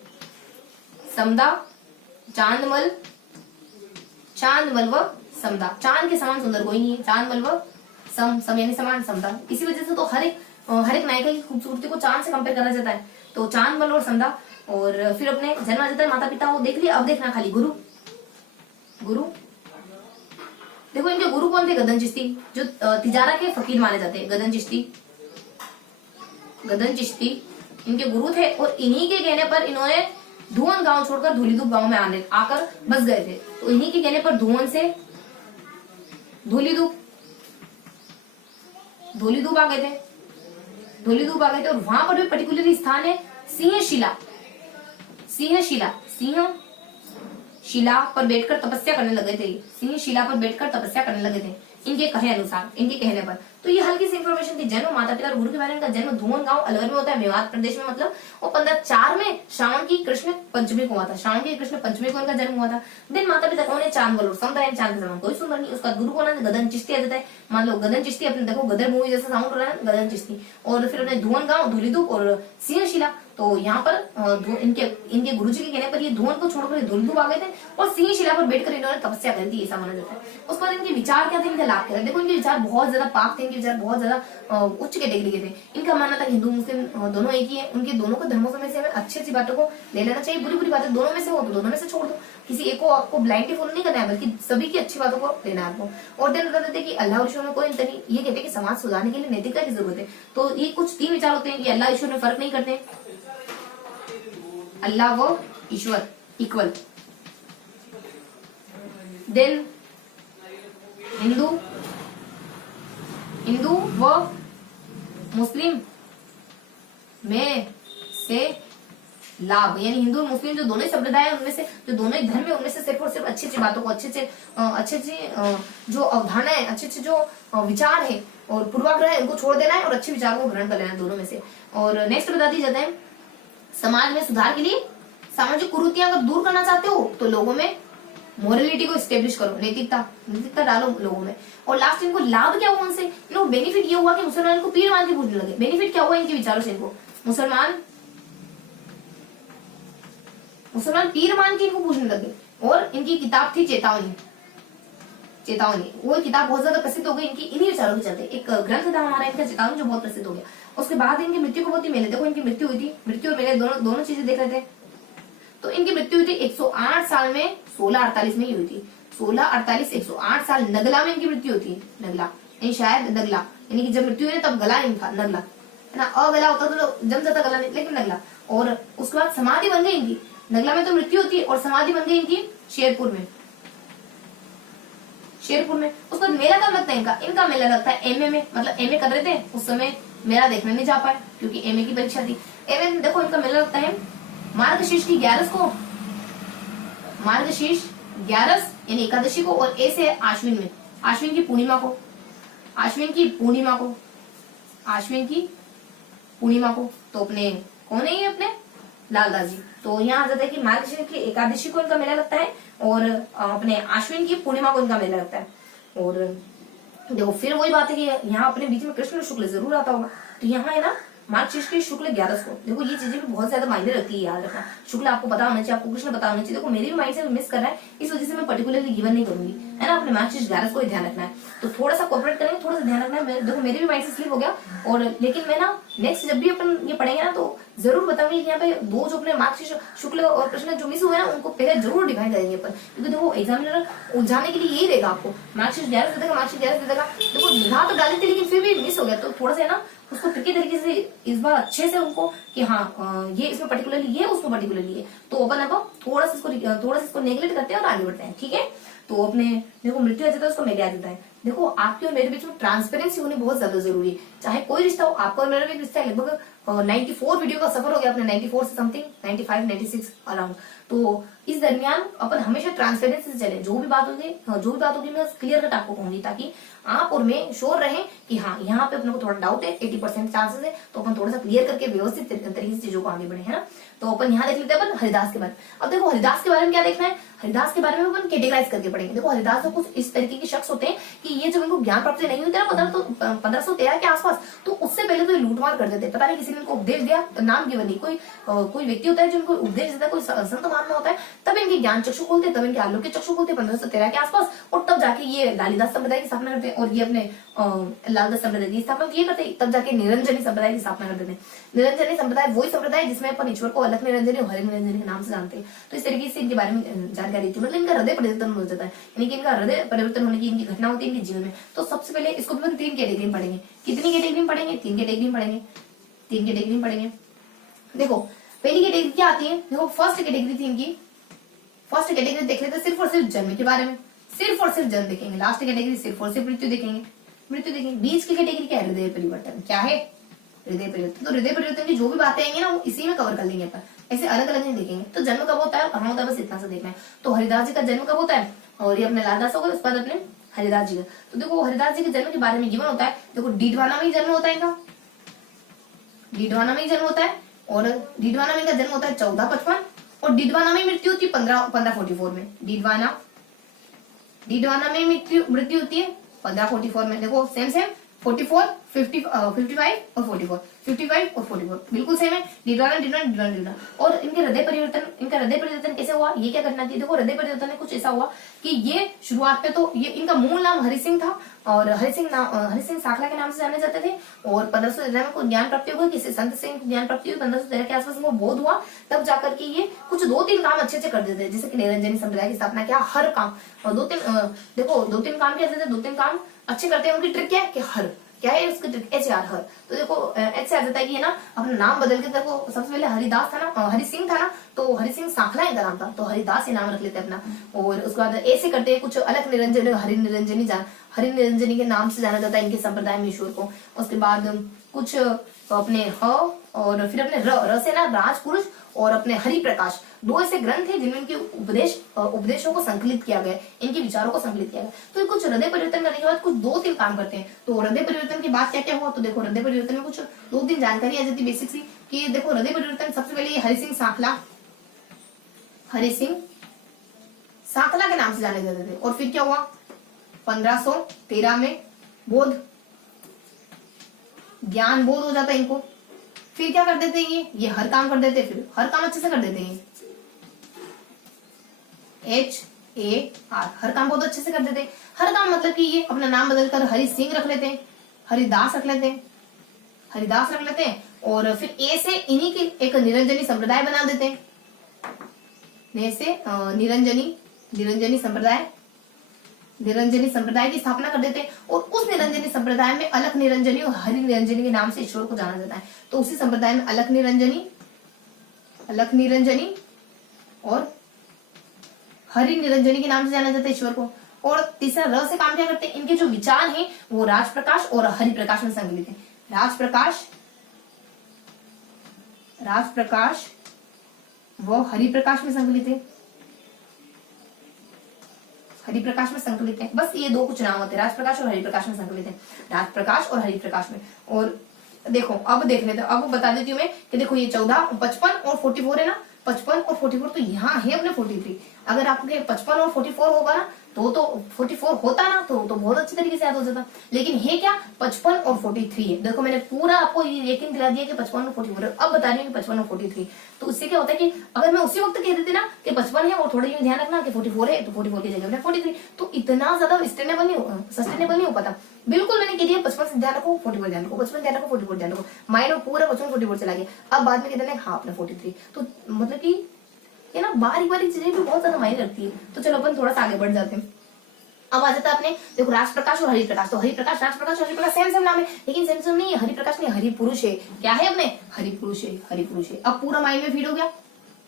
समदा, चांदमल व समदा। चांद के समान सुंदर कोई नहीं है, चांदमल व सम यानी समान, समदा। इसी वजह से तो हर एक नायिका की खूबसूरती को चांद से कंपेयर करा जाता है। तो चांदमल और समदा, और फिर अपने जन्म आ जाता है माता पिता, वो देख लिया। अब देखना खाली गुरु। देखो इनके गुरु कौन थे? गदन चिश्ती, जो तिजारा के फकीर माने जाते हैं। गदन चिश्ती इनके गुरु थे, और इन्हीं के कहने पर इन्होंने धुवन गांव छोड़कर धूलिदूब गांव में आकर बस गए थे। तो इन्हीं के कहने पर धुवन से धूलिदूब धौलीधूप आ गए थे, धौलीधूप आ गए थे। और वहां पर भी पर्टिकुलरली स्थान है सिंहशिला, सिंहशिला, सिंहशिला पर बैठकर तपस्या करने लगे थे, सिंहशिला पर बैठकर तपस्या करने लगे थे इनके कहे अनुसार, इनके कहने पर। तो ये हल्की सी इंफॉर्मेशन थी। जन्म माता पिता और गुरु के बारे में। इनका जन्म धुवन गांव अलवर में होता है, मेवात प्रदेश में, मतलब वो 1504 में श्रावण की कृष्ण पंचमी को हुआ था, श्रावण की कृष्ण पंचमी को इनका जन्म हुआ था। देन माता पिता कौन है? चांद बलोर, समुदाय चांद के समान, कोई सुंदर नहीं। उसका गुरु कौन है? गदन चिश्ती आ जाता है। मान लो गदन चिश्ती, अपने देखो गदर मूवी जैसा साउंड हो रहा है, गदन चिश्ती। और फिर उन्हें धुवन गांव, धौलीधूप और सिंहशिला। तो यहाँ पर इनके गुरुजी के कहने पर ये धुवन को छोड़कर धौलीधूप आ गए थे और सिंहशिला पर बैठकर इन्होंने तपस्या कर दी, ऐसा माना जाता है। उसके बाद इनके विचार क्या थे, इनका लाभ क्या था? देखो इनके विचार बहुत ज्यादा पाक थे, इनके विचार बहुत ज्यादा उच्च कैटेगरी के थे। इनका मानना था हिंदू मुस्लिम दोनों एक ही है, उनके दोनों को धर्मों में से हमें अच्छी अच्छी बातों को ले लेना चाहिए, बुरी बुरी बातें दोनों में से हो तो दोनों में से छोड़ दो, किसी एक को आपको ब्लाइंडली फॉलो नहीं करना है, बल्कि सभी की अच्छी बातों को लेना है आपको। और देन बताते थे कि अल्लाह और ईश्वर में कोई अंतर नहीं। ये कहते हैं कि समाज सुधारने के लिए नैतिकता की जरूरत है। तो ये कुछ 3 विचार होते हैं कि अल्लाह ईश्वर में फर्क नहीं करते, अल्लाह व ईश्वर इक्वल। देन हिंदू व मुस्लिम में से लाभ, यानी हिंदू और मुस्लिम जो दोनों ही संप्रदाय है उनमें से, जो दोनों ही धर्म है उनमें से सिर्फ और सिर्फ अच्छी अच्छी बातों को, अच्छे जो अवधारणा है, अच्छे अच्छे जो विचार है और पूर्वाग्रह है उनको छोड़ देना है और अच्छे विचारों को ग्रहण कर लेना है दोनों में से। और नेक्स्ट बता दी जाता है समाज में सुधार के लिए सामाजिक कुरीतियां अगर दूर करना चाहते हो तो लोगों में मोरलिटी को स्टेब्लिश करो, नैतिकता डालो लोगों में। और लास्ट इनको लाभ क्या हुआ उनसे? इनको बेनिफिट ये हुआ कि मुसलमान को पीर मान के पूजने लगे। बेनिफिट क्या हुआ इनके विचारों से? इनको मुसलमान पीर मान के इनको पूजने लगे। और इनकी किताब थी चेतावनी, वो किताब बहुत ज्यादा प्रसिद्ध हो गई इनकी इन्हीं विचारों के चलते। एक ग्रंथ था हमारा इनका चेतावनी जो बहुत प्रसिद्ध हो गया। उसके बाद इनकी मृत्यु को बहुत ही मेले, देखो इनकी मृत्यु हुई थी, मृत्यु और मेले दोनों चीजें देख रहे थे। तो इनकी मृत्यु हुई थी 108 साल में, 1648 में ही हुई थी। 1648 108 साल नगला में इनकी मृत्यु होती है, नगला यानी शायद नगला, यानी कि जब मृत्यु हुई तब गला नहीं था, नगला है ना, अगला होता तो जम जाता गला नहीं, लेकिन नगला। और उसके बाद समाधि बन गई इनकी, नगला में तो मृत्यु होती है और समाधि बन गई इनकी शेरपुर में। उसके बाद मेला कब लगता है इनका मेला लगता है एमए में, मतलब एमए कर रहे थे उस समय मेला देखने नहीं जा पाए क्योंकि एमए की परीक्षा थी। एमए में देखो इनका मेला लगता है मार्गशीर्ष की 11 को, मार्गशीर्ष 11 यानी एकादशी को, और ए से आश्विन में, आश्विन की पूर्णिमा को। तो अपने कौन है ये? अपने लालदास जी। तो यहाँ आ जाता है कि मार्गशीर्ष की एकादशी को इनका मेला लगता है और अपने आश्विन की पूर्णिमा को इनका मेला लगता है। और देखो फिर वही बात है कि यहाँ अपने बीच में कृष्ण शुक्ल जरूर आता होगा। तो यहाँ है ना मार्गशीर्ष की शुक्ल 11 को। देखो ये चीजें भी बहुत ज्यादा मायने रखती है, याद रखना। शुक्ल आपको पता होना चाहिए, आपको कृष्ण पता होना चाहिए। देखो मेरे भी माइंड से मिस कर रहा है, इस वजह से मैं पर्टिकुलरली गिवन नहीं करूंगी, है ना। अपने मार्गशीर्ष 11 को ही ध्यान रखना है, तो थोड़ा सा कॉपरेट करेंगे, थोड़ा सा ध्यान रखना है। देखो मेरे भी माइंड से स्लिप हो गया, और लेकिन मैं ना नेक्स्ट जब भी अपन ये पढ़ेंगे ना तो जरूर बताऊंगी यहाँ पे दो जो अपने मार्गशीर्ष शुक्ल और कृष्ण जो मिस हुए ना उनको पहले जरूर डिफाइन करेंगे अपन, क्योंकि देखो एग्जामिनर उलझाने के लिए यही रहेगा आपको, मार्गशीर्ष 11 दे देगा, मार्गशीर्ष 11 दे देगा। देखो निगाह तो डाली थी लेकिन फिर भी मिस हो गया, तो थोड़ा सा ना उसको ट्रिकी तरीके से इस बार अच्छे से उनको कि हाँ ये इसमें पर्टिकुलरली ये, उसमें पर्टिकुलरली ये, तो अपन अब थोड़ा सा इसको नेगलेक्ट करते हैं और आगे बढ़ते हैं, ठीक है। तो अपने देखो मृत्यु आ जाता है उसको मेले आ जाता है। देखो आपके और मेरे बीच में ट्रांसपेरेंसी होनी बहुत ज्यादा जरूरी है, चाहे कोई रिश्ता हो। आपका और मेरा भी रिश्ता है, लगभग 94 वीडियो का सफर हो गया अपने, 94 से समथिंग 95 96 अराउंड। तो इस दरमियान अपन हमेशा ट्रांसपेरेंसी से चले, जो भी बात होगी मैं क्लियर कट आपको कहूंगी, ताकि आप और मैं श्योर रहे कि हाँ यहाँ पे अपने को थोड़ा डाउट है, 80% चांसेस है, तो अपन थोड़ा सा क्लियर करके व्यवस्थित तरीके से चीजों को आगे बढ़े, है ना। तो अपन यहाँ देख लेते हैं अपन हरिदास के बारे में। अब देखो हरिदास के बारे में क्या देखना है, हरिदास के बारे में अपन कैटेगराइज करके पढ़ेंगे। देखो हरिदास कुछ इस तरीके के शख्स होते हैं कि ये जब इनको ज्ञान प्राप्ति नहीं हुई थी ना 1513 के आसपास, तो उससे पहले तो ये लूटमार करते थे। पता नहीं किसी ने इनको उपदेश दिया, नाम गिवन नहीं, कोई व्यक्ति होता है जो इनको उपदेश देता है, कोई संत महात्मा होता है, तब इनके ज्ञान चक्षु खोलते, तब इनके आलोक के चक्षु खोलते 1513 के आसपास, और तब जाके ये लालीदास संप्रदाय की स्थापना करते हैं, और ये अपने लालदास संप्रदाय की स्थापना ये करते, तब जाके निरंजनी संप्रदाय की स्थापना करते थे। निरंजनी संप्रदाय वही संप्रदाय जिसमें अपन ईश्वर को अलग निरंजनी और हरि निरंजनी के नाम से जानते हैं। तो इस तरीके से इनके बारे में जानकारी थी, मतलब इनका हृदय परिवर्तन हो जाता है, यानी कि इनका हृदय परिवर्तन होने की इनकी घटना होती है इनके जीवन में। तो सबसे पहले इसको भी 3 कैटेगरी में पढ़ेंगे। कितनी कैटेगरी में पढ़ेंगे? 3 कैटेगरी में पढ़ेंगे, 3 कैटेगरी में पढ़ेंगे। देखो पहली कैटेगरी क्या आती है, देखो फर्स्ट कैटेगरी थी इनकी, फर्स्ट कैटेगरी देख लेते सिर्फ और सिर्फ जन्म के बारे में, सिर्फ और सिर्फ जन्म देखेंगे। लास्ट कैटेगरी सिर्फ और सिर्फ मृत्यु देखेंगे। मृत्यु देखेंगे। बीच की कैटेगरी क्या है, हृदय परिवर्तन। क्या है, हृदय परिवर्तन। तो हृदय परिवर्तन की जो भी बातें आएंगी ना वो इसी में कवर कर लेंगे अपन, ऐसे अलग अलग नहीं देखेंगे। तो जन्म कब होता है, कहाँ होता है, बस इतना सा देखना है। तो हरिदास जी का जन्म कब होता है, और ये अपने लालदास हो गए, उसके बाद अपने हरिदास जी का। तो देखो हरिदास जी के जन्म के बारे में गिवन होता है। देखो डीडवाना में ही जन्म होता है इनका, डीडवाना में ही जन्म होता है, और डीडवाना में इनका जन्म होता है 1455, और डीडवाना में मृत्यु होती है 1544 में। डीडवाना में मृत्यु होती है 1544 में। देखो सेम 44, 55 और 44 बिल्कुल सेम है। डीडवाना। और इनका हृदय परिवर्तन कैसे हुआ, ये क्या घटना थी। देखो हृदय परिवर्तन में कुछ ऐसा हुआ कि ये शुरुआत में तो ये इनका मूल नाम हरि सिंह था, और हरि सिंह साखला के नाम से जाने जाते थे। और 1513 में कुछ ज्ञान प्राप्ति हुई, किसी संत से ज्ञान प्राप्ति हुई। 1513 के आसपास इनको बोध हुआ, तब जाकर के ये कुछ 2-3 काम अच्छे कर देते, जैसे कि निरंजनी संप्रदाय की स्थापना किया। हर काम और 2-3 काम क्या करते थे, 2-3 काम अच्छे करते हैं। उनकी ट्रिक क्या है कि हर क्या है उसकी ट्रिक, HR हर। तो देखो एच से आ जाता है कि है ना, अपना नाम बदल के, देखो सबसे पहले हरिदास था ना, हरि सिंह था ना, तो हरि सिंह साखला इनका नाम था, तो हरिदास ही नाम रख लेते अपना। और उसके बाद ऐसे करते हैं कुछ अलग निरंजन, हरि निरंजनी के नाम से जाना जाता है इनके संप्रदाय में ईश्वर को। उसके बाद कुछ अपने ह और फिर अपने र से ना राजपुरुष, और अपने हरि प्रकाश, 2 ऐसे ग्रंथ है जिनमें इनके उपदेशों को संकलित किया गया, इनके विचारों को संकलित किया गया। तो कुछ हृदय परिवर्तन करने के बाद कुछ 2-3 काम करते हैं। तो हृदय परिवर्तन के बाद क्या क्या हुआ, तो देखो हृदय परिवर्तन में कुछ 2-3 जानकारी आ जाती बेसिक सी, कि देखो हृदय परिवर्तन सबसे पहले हरि सिंह साखला के नाम से जाने जाते थे। और फिर क्या हुआ, 1513 में ज्ञान बोध हो जाता है इनको। फिर क्या कर देते हैं, ये हर काम कर देते हैं, फिर हर काम अच्छे से कर देते हैं, HAR हर काम बहुत अच्छे से कर देते हैं। हर काम मतलब कि ये अपना नाम बदलकर हरि सिंह रख लेते हैं, हरिदास रख लेते हैं, और फिर ए से इन्हीं की एक निरंजनी संप्रदाय बना देते हैं। निरंजनी संप्रदाय की स्थापना कर देते हैं, और उस निरंजनी संप्रदाय में अलख निरंजनी और हरि निरंजनी के नाम से ईश्वर को जाना जाता है। तो उसी संप्रदाय में अलख निरंजनी और हरि निरंजनी के नाम से जाना जाता है ईश्वर को। और तीसरा र से काम क्या करते हैं, इनके जो विचार हैं वो राज प्रकाश और हरि प्रकाश में संकलित है। राज प्रकाश वो हरि प्रकाश में संकलित है। बस ये 2 कुछ नाम होते हैं, राज प्रकाश और हरि प्रकाश में संकलित है, राज प्रकाश और हरि प्रकाश में। और देखो अब देख लेते हैं, अब बता देती हूँ मैं कि देखो ये 14, 55 और 44 है ना, 55 और 44 तो यहाँ है अपने 43। अगर आपके 55 और 44 होगा ना, तो 44 होता ना, तो बहुत अच्छी तरीके से याद हो जाता। लेकिन है क्या, 55 और 43 है। देखो मैंने पूरा आपको ये यकीन दिला दिया कि 55 और 44 है। अब बता रही हूँ कि 55 और 43। तो उससे क्या होता है कि अगर मैं उसी वक्त कह देती ना कि 55 है, और थोड़ा यूं ध्यान रखना कि 44 है, तो 44 की जगह 43, तो इतना ज्यादा सस्टेनेबल नहीं हो पाता। बिल्कुल मैंने कह दिया 55 से ध्यान रखो, 44 ध्यान रखो, 55 ध्यान रखो, 44 ध्यान रखो, माइंड में पूरा 55 44 चला गया। अब बाद में कहते हैं हाँ अपने 43। तो मतलब कि ये ना बारीक चीजें भी बहुत ज्यादा मायने रखती है। तो चलो अपन थोड़ा सा आगे बढ़ जाते हैं। अब आ जाता है अपने देखो राज प्रकाश और हरि प्रकाश। तो हरि प्रकाश, राज प्रकाश और हरि प्रकाश सेम नाम है, लेकिन सेम नहीं है। हरि प्रकाश नहीं, हरि पुरुष है। क्या है अपने, हरि पुरुष है। अब पूरा माइंड में फीड हो गया,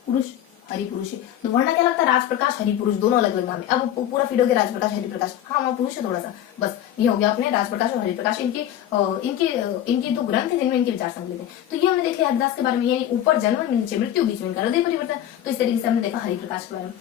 पुरुष हरि पुरुष है। तो वरना क्या लगता है, राज प्रकाश हरि पुरुष दोनों अलग अलग नाम है। अब पूरा फीड हो गया राज प्रकाश हरि प्रकाश, हाँ वहाँ पुरुष है थोड़ा सा, बस ये हो गया अपने राज प्रकाश और हरि प्रकाश। इनके 2 ग्रंथ है जिनमें इनके विचार संकलित है। तो ये हमने देख लिया हरिदास के बारे में, यानी ऊपर जन्म नीचे मृत्यु, बीच में इनका हृदय परिवर्तन। तो इस तरीके से हमने देखा हरि प्रकाश के बारे में,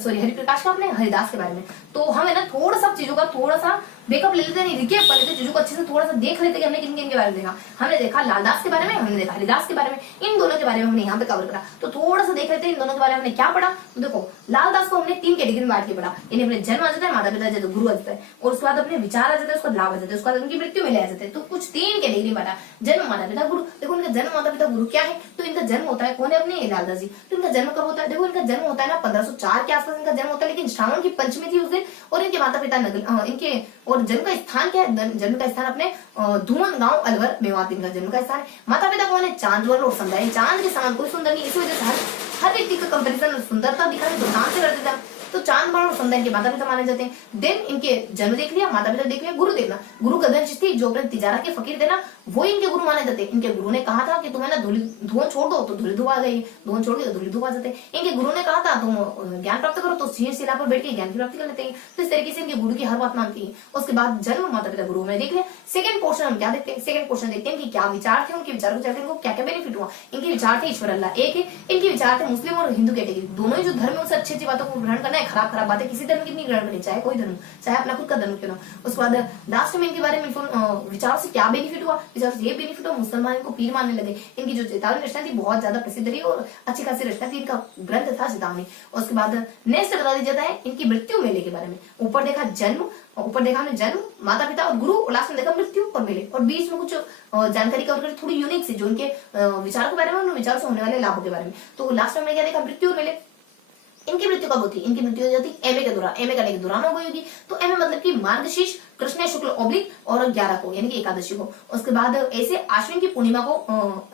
सॉरी हरि प्रकाश का, अपने हरिदास के बारे में। तो हम है ना थोड़ा सा चीजों का थोड़ा सा बेकअप ले लेते हैं, रिकेप कर लेते, चीजों को अच्छे से थोड़ा सा देख लेते कि हमने किन किन के बारे में देखा। हमने देखा लालदास के बारे में, हमने देखा हरिदास के बारे में, इन दोनों के बारे में हमने यहाँ पे कवर करा। तो थोड़ा सा देख लेते हैं इन दोनों के बारे में हमने क्या पढ़ा। तो देखो लालदास को हमने 3 कैटेगरी में बांट के पढ़ा। इन्हें अपने जन्म आ जाता है, माता पिता जाता है, गुरु आ जाता है, और उसके बाद अपने विचार आ जाते हैं, उसके बाद लाभ आ जाता है, उसके बाद उनकी मृत्यु में ले आ जाते हैं। तो कुछ 3 कैटेगरी में बांटा, जन्म माता पिता गुरु। देखो इनका जन्म माता पिता गुरु क्या है, तो इनका जन्म होता है, कौन है अपने लालदास जी। तो इनका जन्म कब होता है, देखो इनका जन्म होता है ना 1504 के आसपास इनका जन्म होता है, लेकिन श्रावण की पंचमी थी उस दिन। और इनके माता पिता इनके और जन्म का स्थान क्या है, जन्म का स्थान अपने धुमन गांव अलवर मेवात इनका जन्म का स्थान है। माता पिता कौन है, चांदवर और संध्या। चांद के समान कोई सुंदर नहीं, इस वजह से हर व्यक्ति का कंपैरिजन सुंदरता दिखाने तो चांद से कर देता है। तो चांद और संध्या इनके माता पिता माने जाते हैं। देन इनके जन्म देख लिया, माता पिता देख लिया, गुरु देखना, गुरु गदनश थी जो अपने तिजारा के फकीर थे ना, वो इनके गुरु माने जाते हैं। इनके गुरु ने कहा था कि तुम्हें ना धुआं छोड़ दो तो धूली धुआ गई, धुआं छोड़ के धूली धुआ जाते। इनके गुरु ने कहा था तुम ज्ञान प्राप्त करो तो शीश शिला पर बैठ के ज्ञान की प्राप्ति कर लेते हैं। तो इस तरीके से इनके गुरु की हर बात मानती है। उसके बाद जन्म, माता पिता, गुरु में देख लिया। सेकंड पोर्शन हम क्या देखते हैं, सेकंड पोर्शन देखते हैं कि क्या विचार थे, उनके विचारों के चलते इनको क्या क्या बेनिफिट हुआ। इनके विचार थे ईश्वर अल्लाह एक है, इनके विचार थे मुस्लिम और हिंदू कैटेगरी दोनों ही जो धर्म है उनसे अच्छी अच्छी बातों को ग्रहण करना है, खराब खराब बातें किसी धर्म की नहीं ग्रहण करनी, चाहे कोई धर्म, चाहे अपना खुद का धर्म क्यों ना। उसके बाद लास्ट में इनके बारे में विचारों से क्या बेनिफिट हुआ, विचारों से ये बेनिफिट हुआ मुसलमान इनको पीर मानने लगे। इनकी जो चेतावनी रचना थी बहुत ज्यादा प्रसिद्ध रही और अच्छी खासी रचना थी, इनका ग्रंथ था चेतावनी। उसके बाद नेक्स्ट बता दिया जाता है इनकी मृत्यु मेले के बारे में। ऊपर देखा जन्म, ऊपर देखा हमने जन्म, माता पिता और गुरु, और लास्ट में देखा मृत्यु और मेले, और बीच में कुछ जानकारी कवर करी थोड़ी यूनिक सी जो इनके विचारों के बारे में, उन विचारों से होने वाले लाभों के बारे में। तो लास्ट में हमने क्या देखा, मृत्यु और मेले। इनकी मृत्यु कब होती है, इनकी मृत्यु हो जाती है एमए के दौरान, एमए करने के दौरान हो गई होगी। तो एमए मतलब कि मार्गशीर्ष कृष्ण शुक्ल ऑब्लिक और 11 को यानी कि एकादशी को। उसके बाद ऐसे अश्विन की पूर्णिमा को,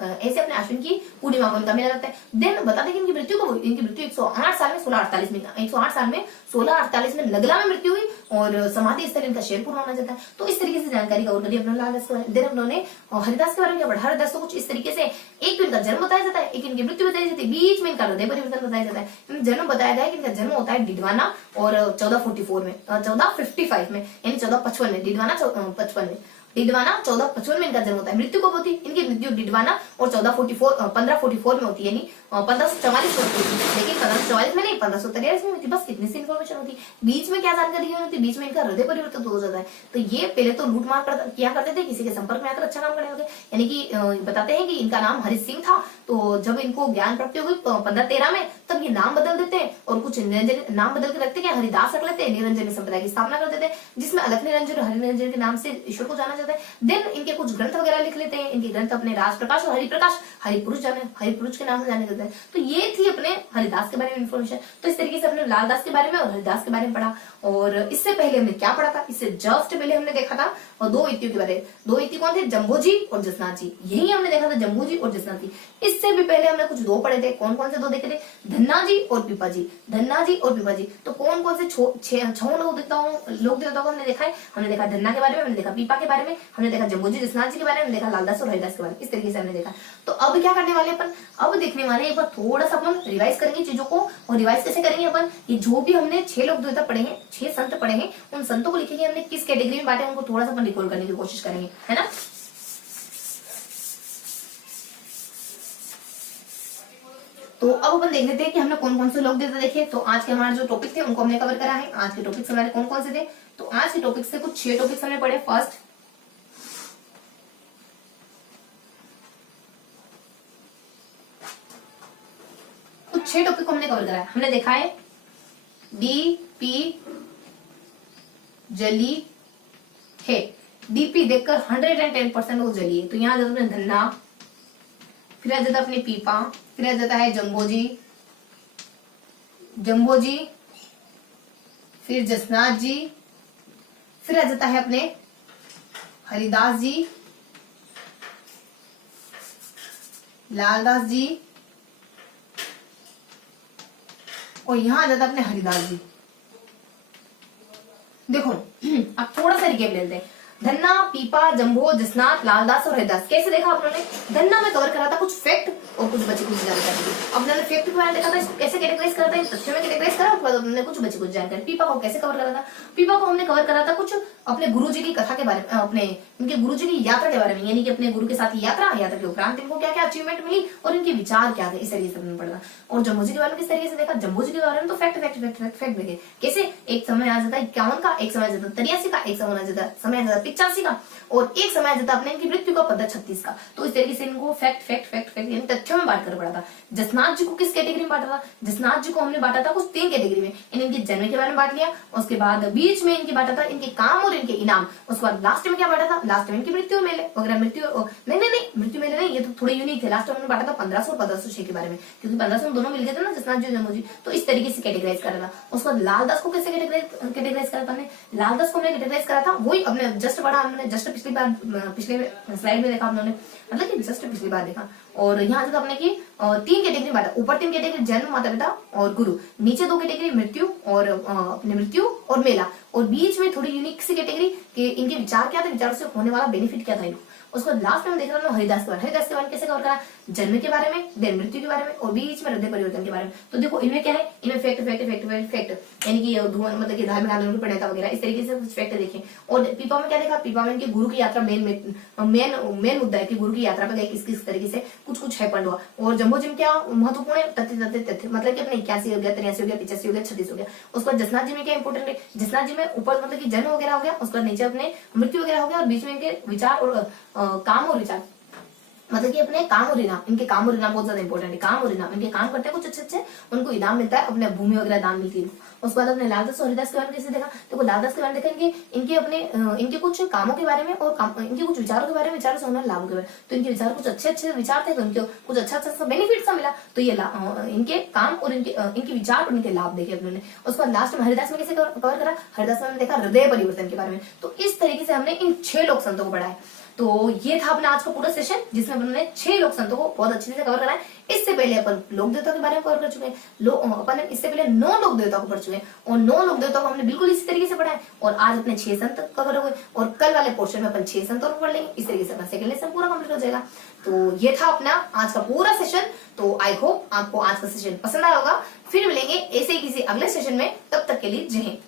ऐसे अपने अश्विन की पूर्णिमा को इनका मेला लगता है। देन बताते हैं कि इनकी मृत्यु कब हुई, इनकी मृत्यु 108 साल में 1648 में, 108 साल में 1648 में नगला में मृत्यु हुई और समाधि स्थल इनका शेरपुर माना जाता है। तो इस तरीके से जानकारी कवर करी अपने लालदास के बारे में। देन उन्होंने हरिदास के बारे में क्या पढ़ा, हरिदास को कुछ इस तरीके से, एक तो इनका जन्म बताया जाता है, एक इनकी मृत्यु बताई जाती है, बीच में इनका हृदय परिवर्तन बताया जाता है। जन्म बताया गया है कि इनका जन्म होता है डिडवाना और 1444 में, 1455 में यानी 1455 में, डिडवाना 55 में, डिडवाना 1455 में इनका जन्म होता है। मृत्यु कब होती है, इनकी मृत्यु डिडवाना और 1544 में होती है, यानी 1544 में होती है, लेकिन 1544 में नहीं 1543 में होती। बस इतनी सी इन्फॉर्मेशन होती है। बीच में क्या जानकारी होती है, बीच में इनका हृदय परिवर्तन हो जाता है। तो ये पहले तो लूटमार किया करते थे, किसी के संपर्क में आकर अच्छा काम करने लगे, यानी कि बताते हैं कि इनका नाम हरि सिंह था। तो जब इनको ज्ञान प्राप्ति हो गई 1513 में, तब ये नाम बदल देते हैं और कुछ निरंजन नाम बदल के रखते हैं, हरिदास रख लेते हैं, निरंजन संप्रदाय की स्थापना कर देते हैं, जिसमें अलख निरंजन और हरि निरंजन के नाम से ईश्वर को जाना जाता है। देन इनके कुछ ग्रंथ वगैरह लिख लेते हैं, इनके ग्रंथ अपने राज प्रकाश और हरिप्रकाश, हरिपुरुष के नाम से जाने जाते हैं। तो ये थी अपने हरिदास के बारे में इन्फॉर्मेशन। तो इस तरीके से हमने लालदास के बारे में और हरिदास के बारे में पढ़ा। और इससे पहले हमने क्या पढ़ा था, इससे जस्ट पहले हमने देखा था और दो इतियों के बारे में। दो इति कौन थे, जम्बोजी और जसनाथ जी, यही हमने देखा था, जम्बोजी और जसनाथ जी। इससे भी पहले हमने कुछ दो पढ़े थे, कौन कौन से दो देखे थे, धन्ना जी और पीपा जी, धन्ना जी और पीपा जी। तो कौन कौन से छह लोग देवताओं को हमने देखा है, हमने देखा धन्ना के बारे में, हमने देखा पीपा के बारे में, हमने देखा जम्बोजी जसनाथ जी के बारे में, देखा लालदास और हरिदास के बारे में। इस तरीके से हमने देखा। तो अब क्या करने वाले अपन, अब देखने वाले एक बार थोड़ा सा अपन रिवाइज करेंगे चीजों को। और रिवाइज कैसे करेंगे अपन, ये जो भी हमने 6 लोक देवता पढ़े हैं, 6 संत पढ़े हैं, उन संतों को लिखेंगे हमने किस कैटेगरी में बांटे, उनको थोड़ा सा अपन रिकॉल करने की कोशिश करेंगे, है ना। तो अब अपन देख लेते हैं कि हमने कौन कौन से लोक देवता देखे। तो आज के हमारे जो टॉपिक थे उनको हमने कवर करा है। आज के टॉपिक्स हमारे कौन कौन से थे, तो आज के टॉपिक से कुछ 6 टॉपिक्स हमने पढ़े। फर्स्ट कुछ 6 टॉपिक को हमने कवर करा है। हमने देखा है डीपी जली है, डीपी देखकर 110% वो जली है। तो यहाँ जाता है धन्ना, फिर आ जाता है अपने पीपा, फिर आ जाता है जम्बोजी, फिर जसनाथ जी, फिर आ जाता है अपने हरिदास जी, लालदास जी, और यहां आ जाता है अपने हरिदास जी। देखो अब थोड़ा सा रिकेप लेते हैं। धन्ना, पीपा, जम्बो, जसनाथ, लालदास और हरिदास कैसे देखा आप लोगों ने। धन्ना में कवर करा था कुछ फैक्ट और कुछ बची कुछ जानकारी। अब मैंने फैक्ट के बारे में देखा था, इसको कैसे कैटेगराइज करा था, तथ्यों में कैटेगराइज करा, उसके बाद हमने कुछ बची कुछ जानकारी। पीपा को कैसे कवर करा था, पीपा को हमने कवर करा था कुछ अपने गुरु जी की कथा के बारे में, अपने इनके गुरु जी की यात्रा के बारे में, यानी कि अपने गुरु के साथ यात्रा के उपरांत इनको क्या क्या अचीवमेंट मिली और इनके विचार क्या थे, इस तरीके से हमने पढ़ा। और जम्बो जी के बारे में किस तरीके से देखा, जम्बो जी के बारे में तो फैक्ट देखे कैसे, एक समय आ जाता है 51 का, एक समय आ जाता है 83 का, एक समय आ जाता है 85 का, और एक समय आ जाता है अपने इनकी मृत्यु का 1536 का। तो इस तरीके से इनको फैक्ट यानी तथ्यों में बांट कर पढ़ा था। जसनाथ जी को किस कैटेगरी में बांटा था, जसनाथ जी को हमने बांटा था कुछ 3 कैटेगरी में। इनके जन्म के बारे में बांट लिया, उसके बाद बीच में इनकी बांटा था इनके काम और इनके इनाम, उसके बाद लास्ट में क्या बांटा था, लास्ट में इनकी मृत्यु मेले वगैरह। मृत्यु मेले नहीं, ये तो थोड़े यूनिक थे। लास्ट में हमने बांटा था 1500 और 1506 के बारे में, क्योंकि 1500 में दोनों मिल गए थे ना, जसनाथ जी और जम्बो जी। तो इस तरीके से कैटेगराइज करा था। उसके बाद लालदास को कैसे कैटेगराइज करा था हमने, लालदास को हमने कैटेगराइज करा था वही अपने जस्ट पिछले स्लाइड में देखा हम लोगों ने, मतलब कि जस्ट पिछली बार देखा। और यहाँ अपने की 3 कैटेगरी बांटा, ऊपर 3 कैटेगरी जन्म, माता पिता और गुरु, नीचे 2 कैटेगरी मृत्यु और अपने मृत्यु और मेला, और बीच में थोड़ी यूनिक सी कैटेगरी कि इनके विचार क्या थे, विचारों से होने वाला बेनिफिट क्या था इनको। उसको लास्ट में हम देख रहे हैं हरिदास के बारे में। हरिदास के बारे में कैसे कवर करा, जन्म के बारे में, देन मृत्यु के बारे में और बीच में हृदय परिवर्तन के बारे में। तो देखो इनमें क्या है, इनमें fact fact fact fact fact यानी कि धुआं मतलब कि धार्मिक आंदोलन की प्रणेता वगैरह इस तरीके से कुछ फैक्ट देखे। और पीपा में क्या देखा, पीपा में इनके गुरु की यात्रा मेन मुद्दा है कि गुरु की यात्रा पे गए किस किस तरीके से कुछ हैपेंड हुआ। और जम्बो जिम क्या महत्वपूर्ण है, तथ्य मतलब कि अपने 81 हो गया, 83 हो गया, 85 हो गया, 36 हो गया। उसके बाद जसनाथ जी में क्या इंपोर्टेंट है, जसनाथ जी में ऊपर मतलब कि जन्म वगैरह हो गया, उसके बाद नीचे अपने मृत्यु वगैरह हो गया, और बीच में इनके विचार और काम और विचार मतलब कि अपने काम और इनाम, इनके काम और इनाम बहुत ज्यादा इंपॉर्टेंट है। काम और इनाम, इनके काम करते हैं कुछ अच्छे अच्छे, उनको इनाम मिलता है, अपने भूमि वगैरह दान मिलती है। उसके बाद अपने लालदास और हरिदास के बारे में कैसे देखा, देखो लालदास के बारे में देखा इनके अपने इनके कुछ कामों के बारे में और इनके कुछ विचारों के बारे में, विचारों से होने लाभों के बारे में। तो इनके विचार कुछ अच्छे विचार थे, तो इनको कुछ अच्छा बेनिफिट सा मिला। तो ये इनके काम और इनके विचार और इनके लाभ देखे अपने। उसके बाद लास्ट में हरिदास में कैसे कवर करा, हरिदास में हमने देखा हृदय परिवर्तन के बारे में। तो इस तरीके से हमने इन 6 लोक संतों को पढ़ा है। तो ये था अपना आज का पूरा सेशन, जिसमें हमने 6 लोक संतों को बहुत अच्छे से कवर करा है। इससे पहले अपन लोक देवता के बारे में कवर कर चुके हैं, अपन इससे पहले 9 लोक देवता को पढ़ चुके हैं, और 9 लोक देवता को हमने बिल्कुल इसी तरीके से पढ़ा है। और आज अपने 6 संत कवर हो गए, और कल वाले पोर्शन में अपन 6 संत और पढ़ लेंगे। इस तरीके से अपना सेकंड लेसन पूरा कंप्लीट हो जाएगा। तो ये था अपना आज का पूरा सेशन। तो आई होप आपको आज का सेशन पसंद आया होगा। फिर मिलेंगे ऐसे ही किसी अगले सेशन में, तब तक के लिए जय हिंद।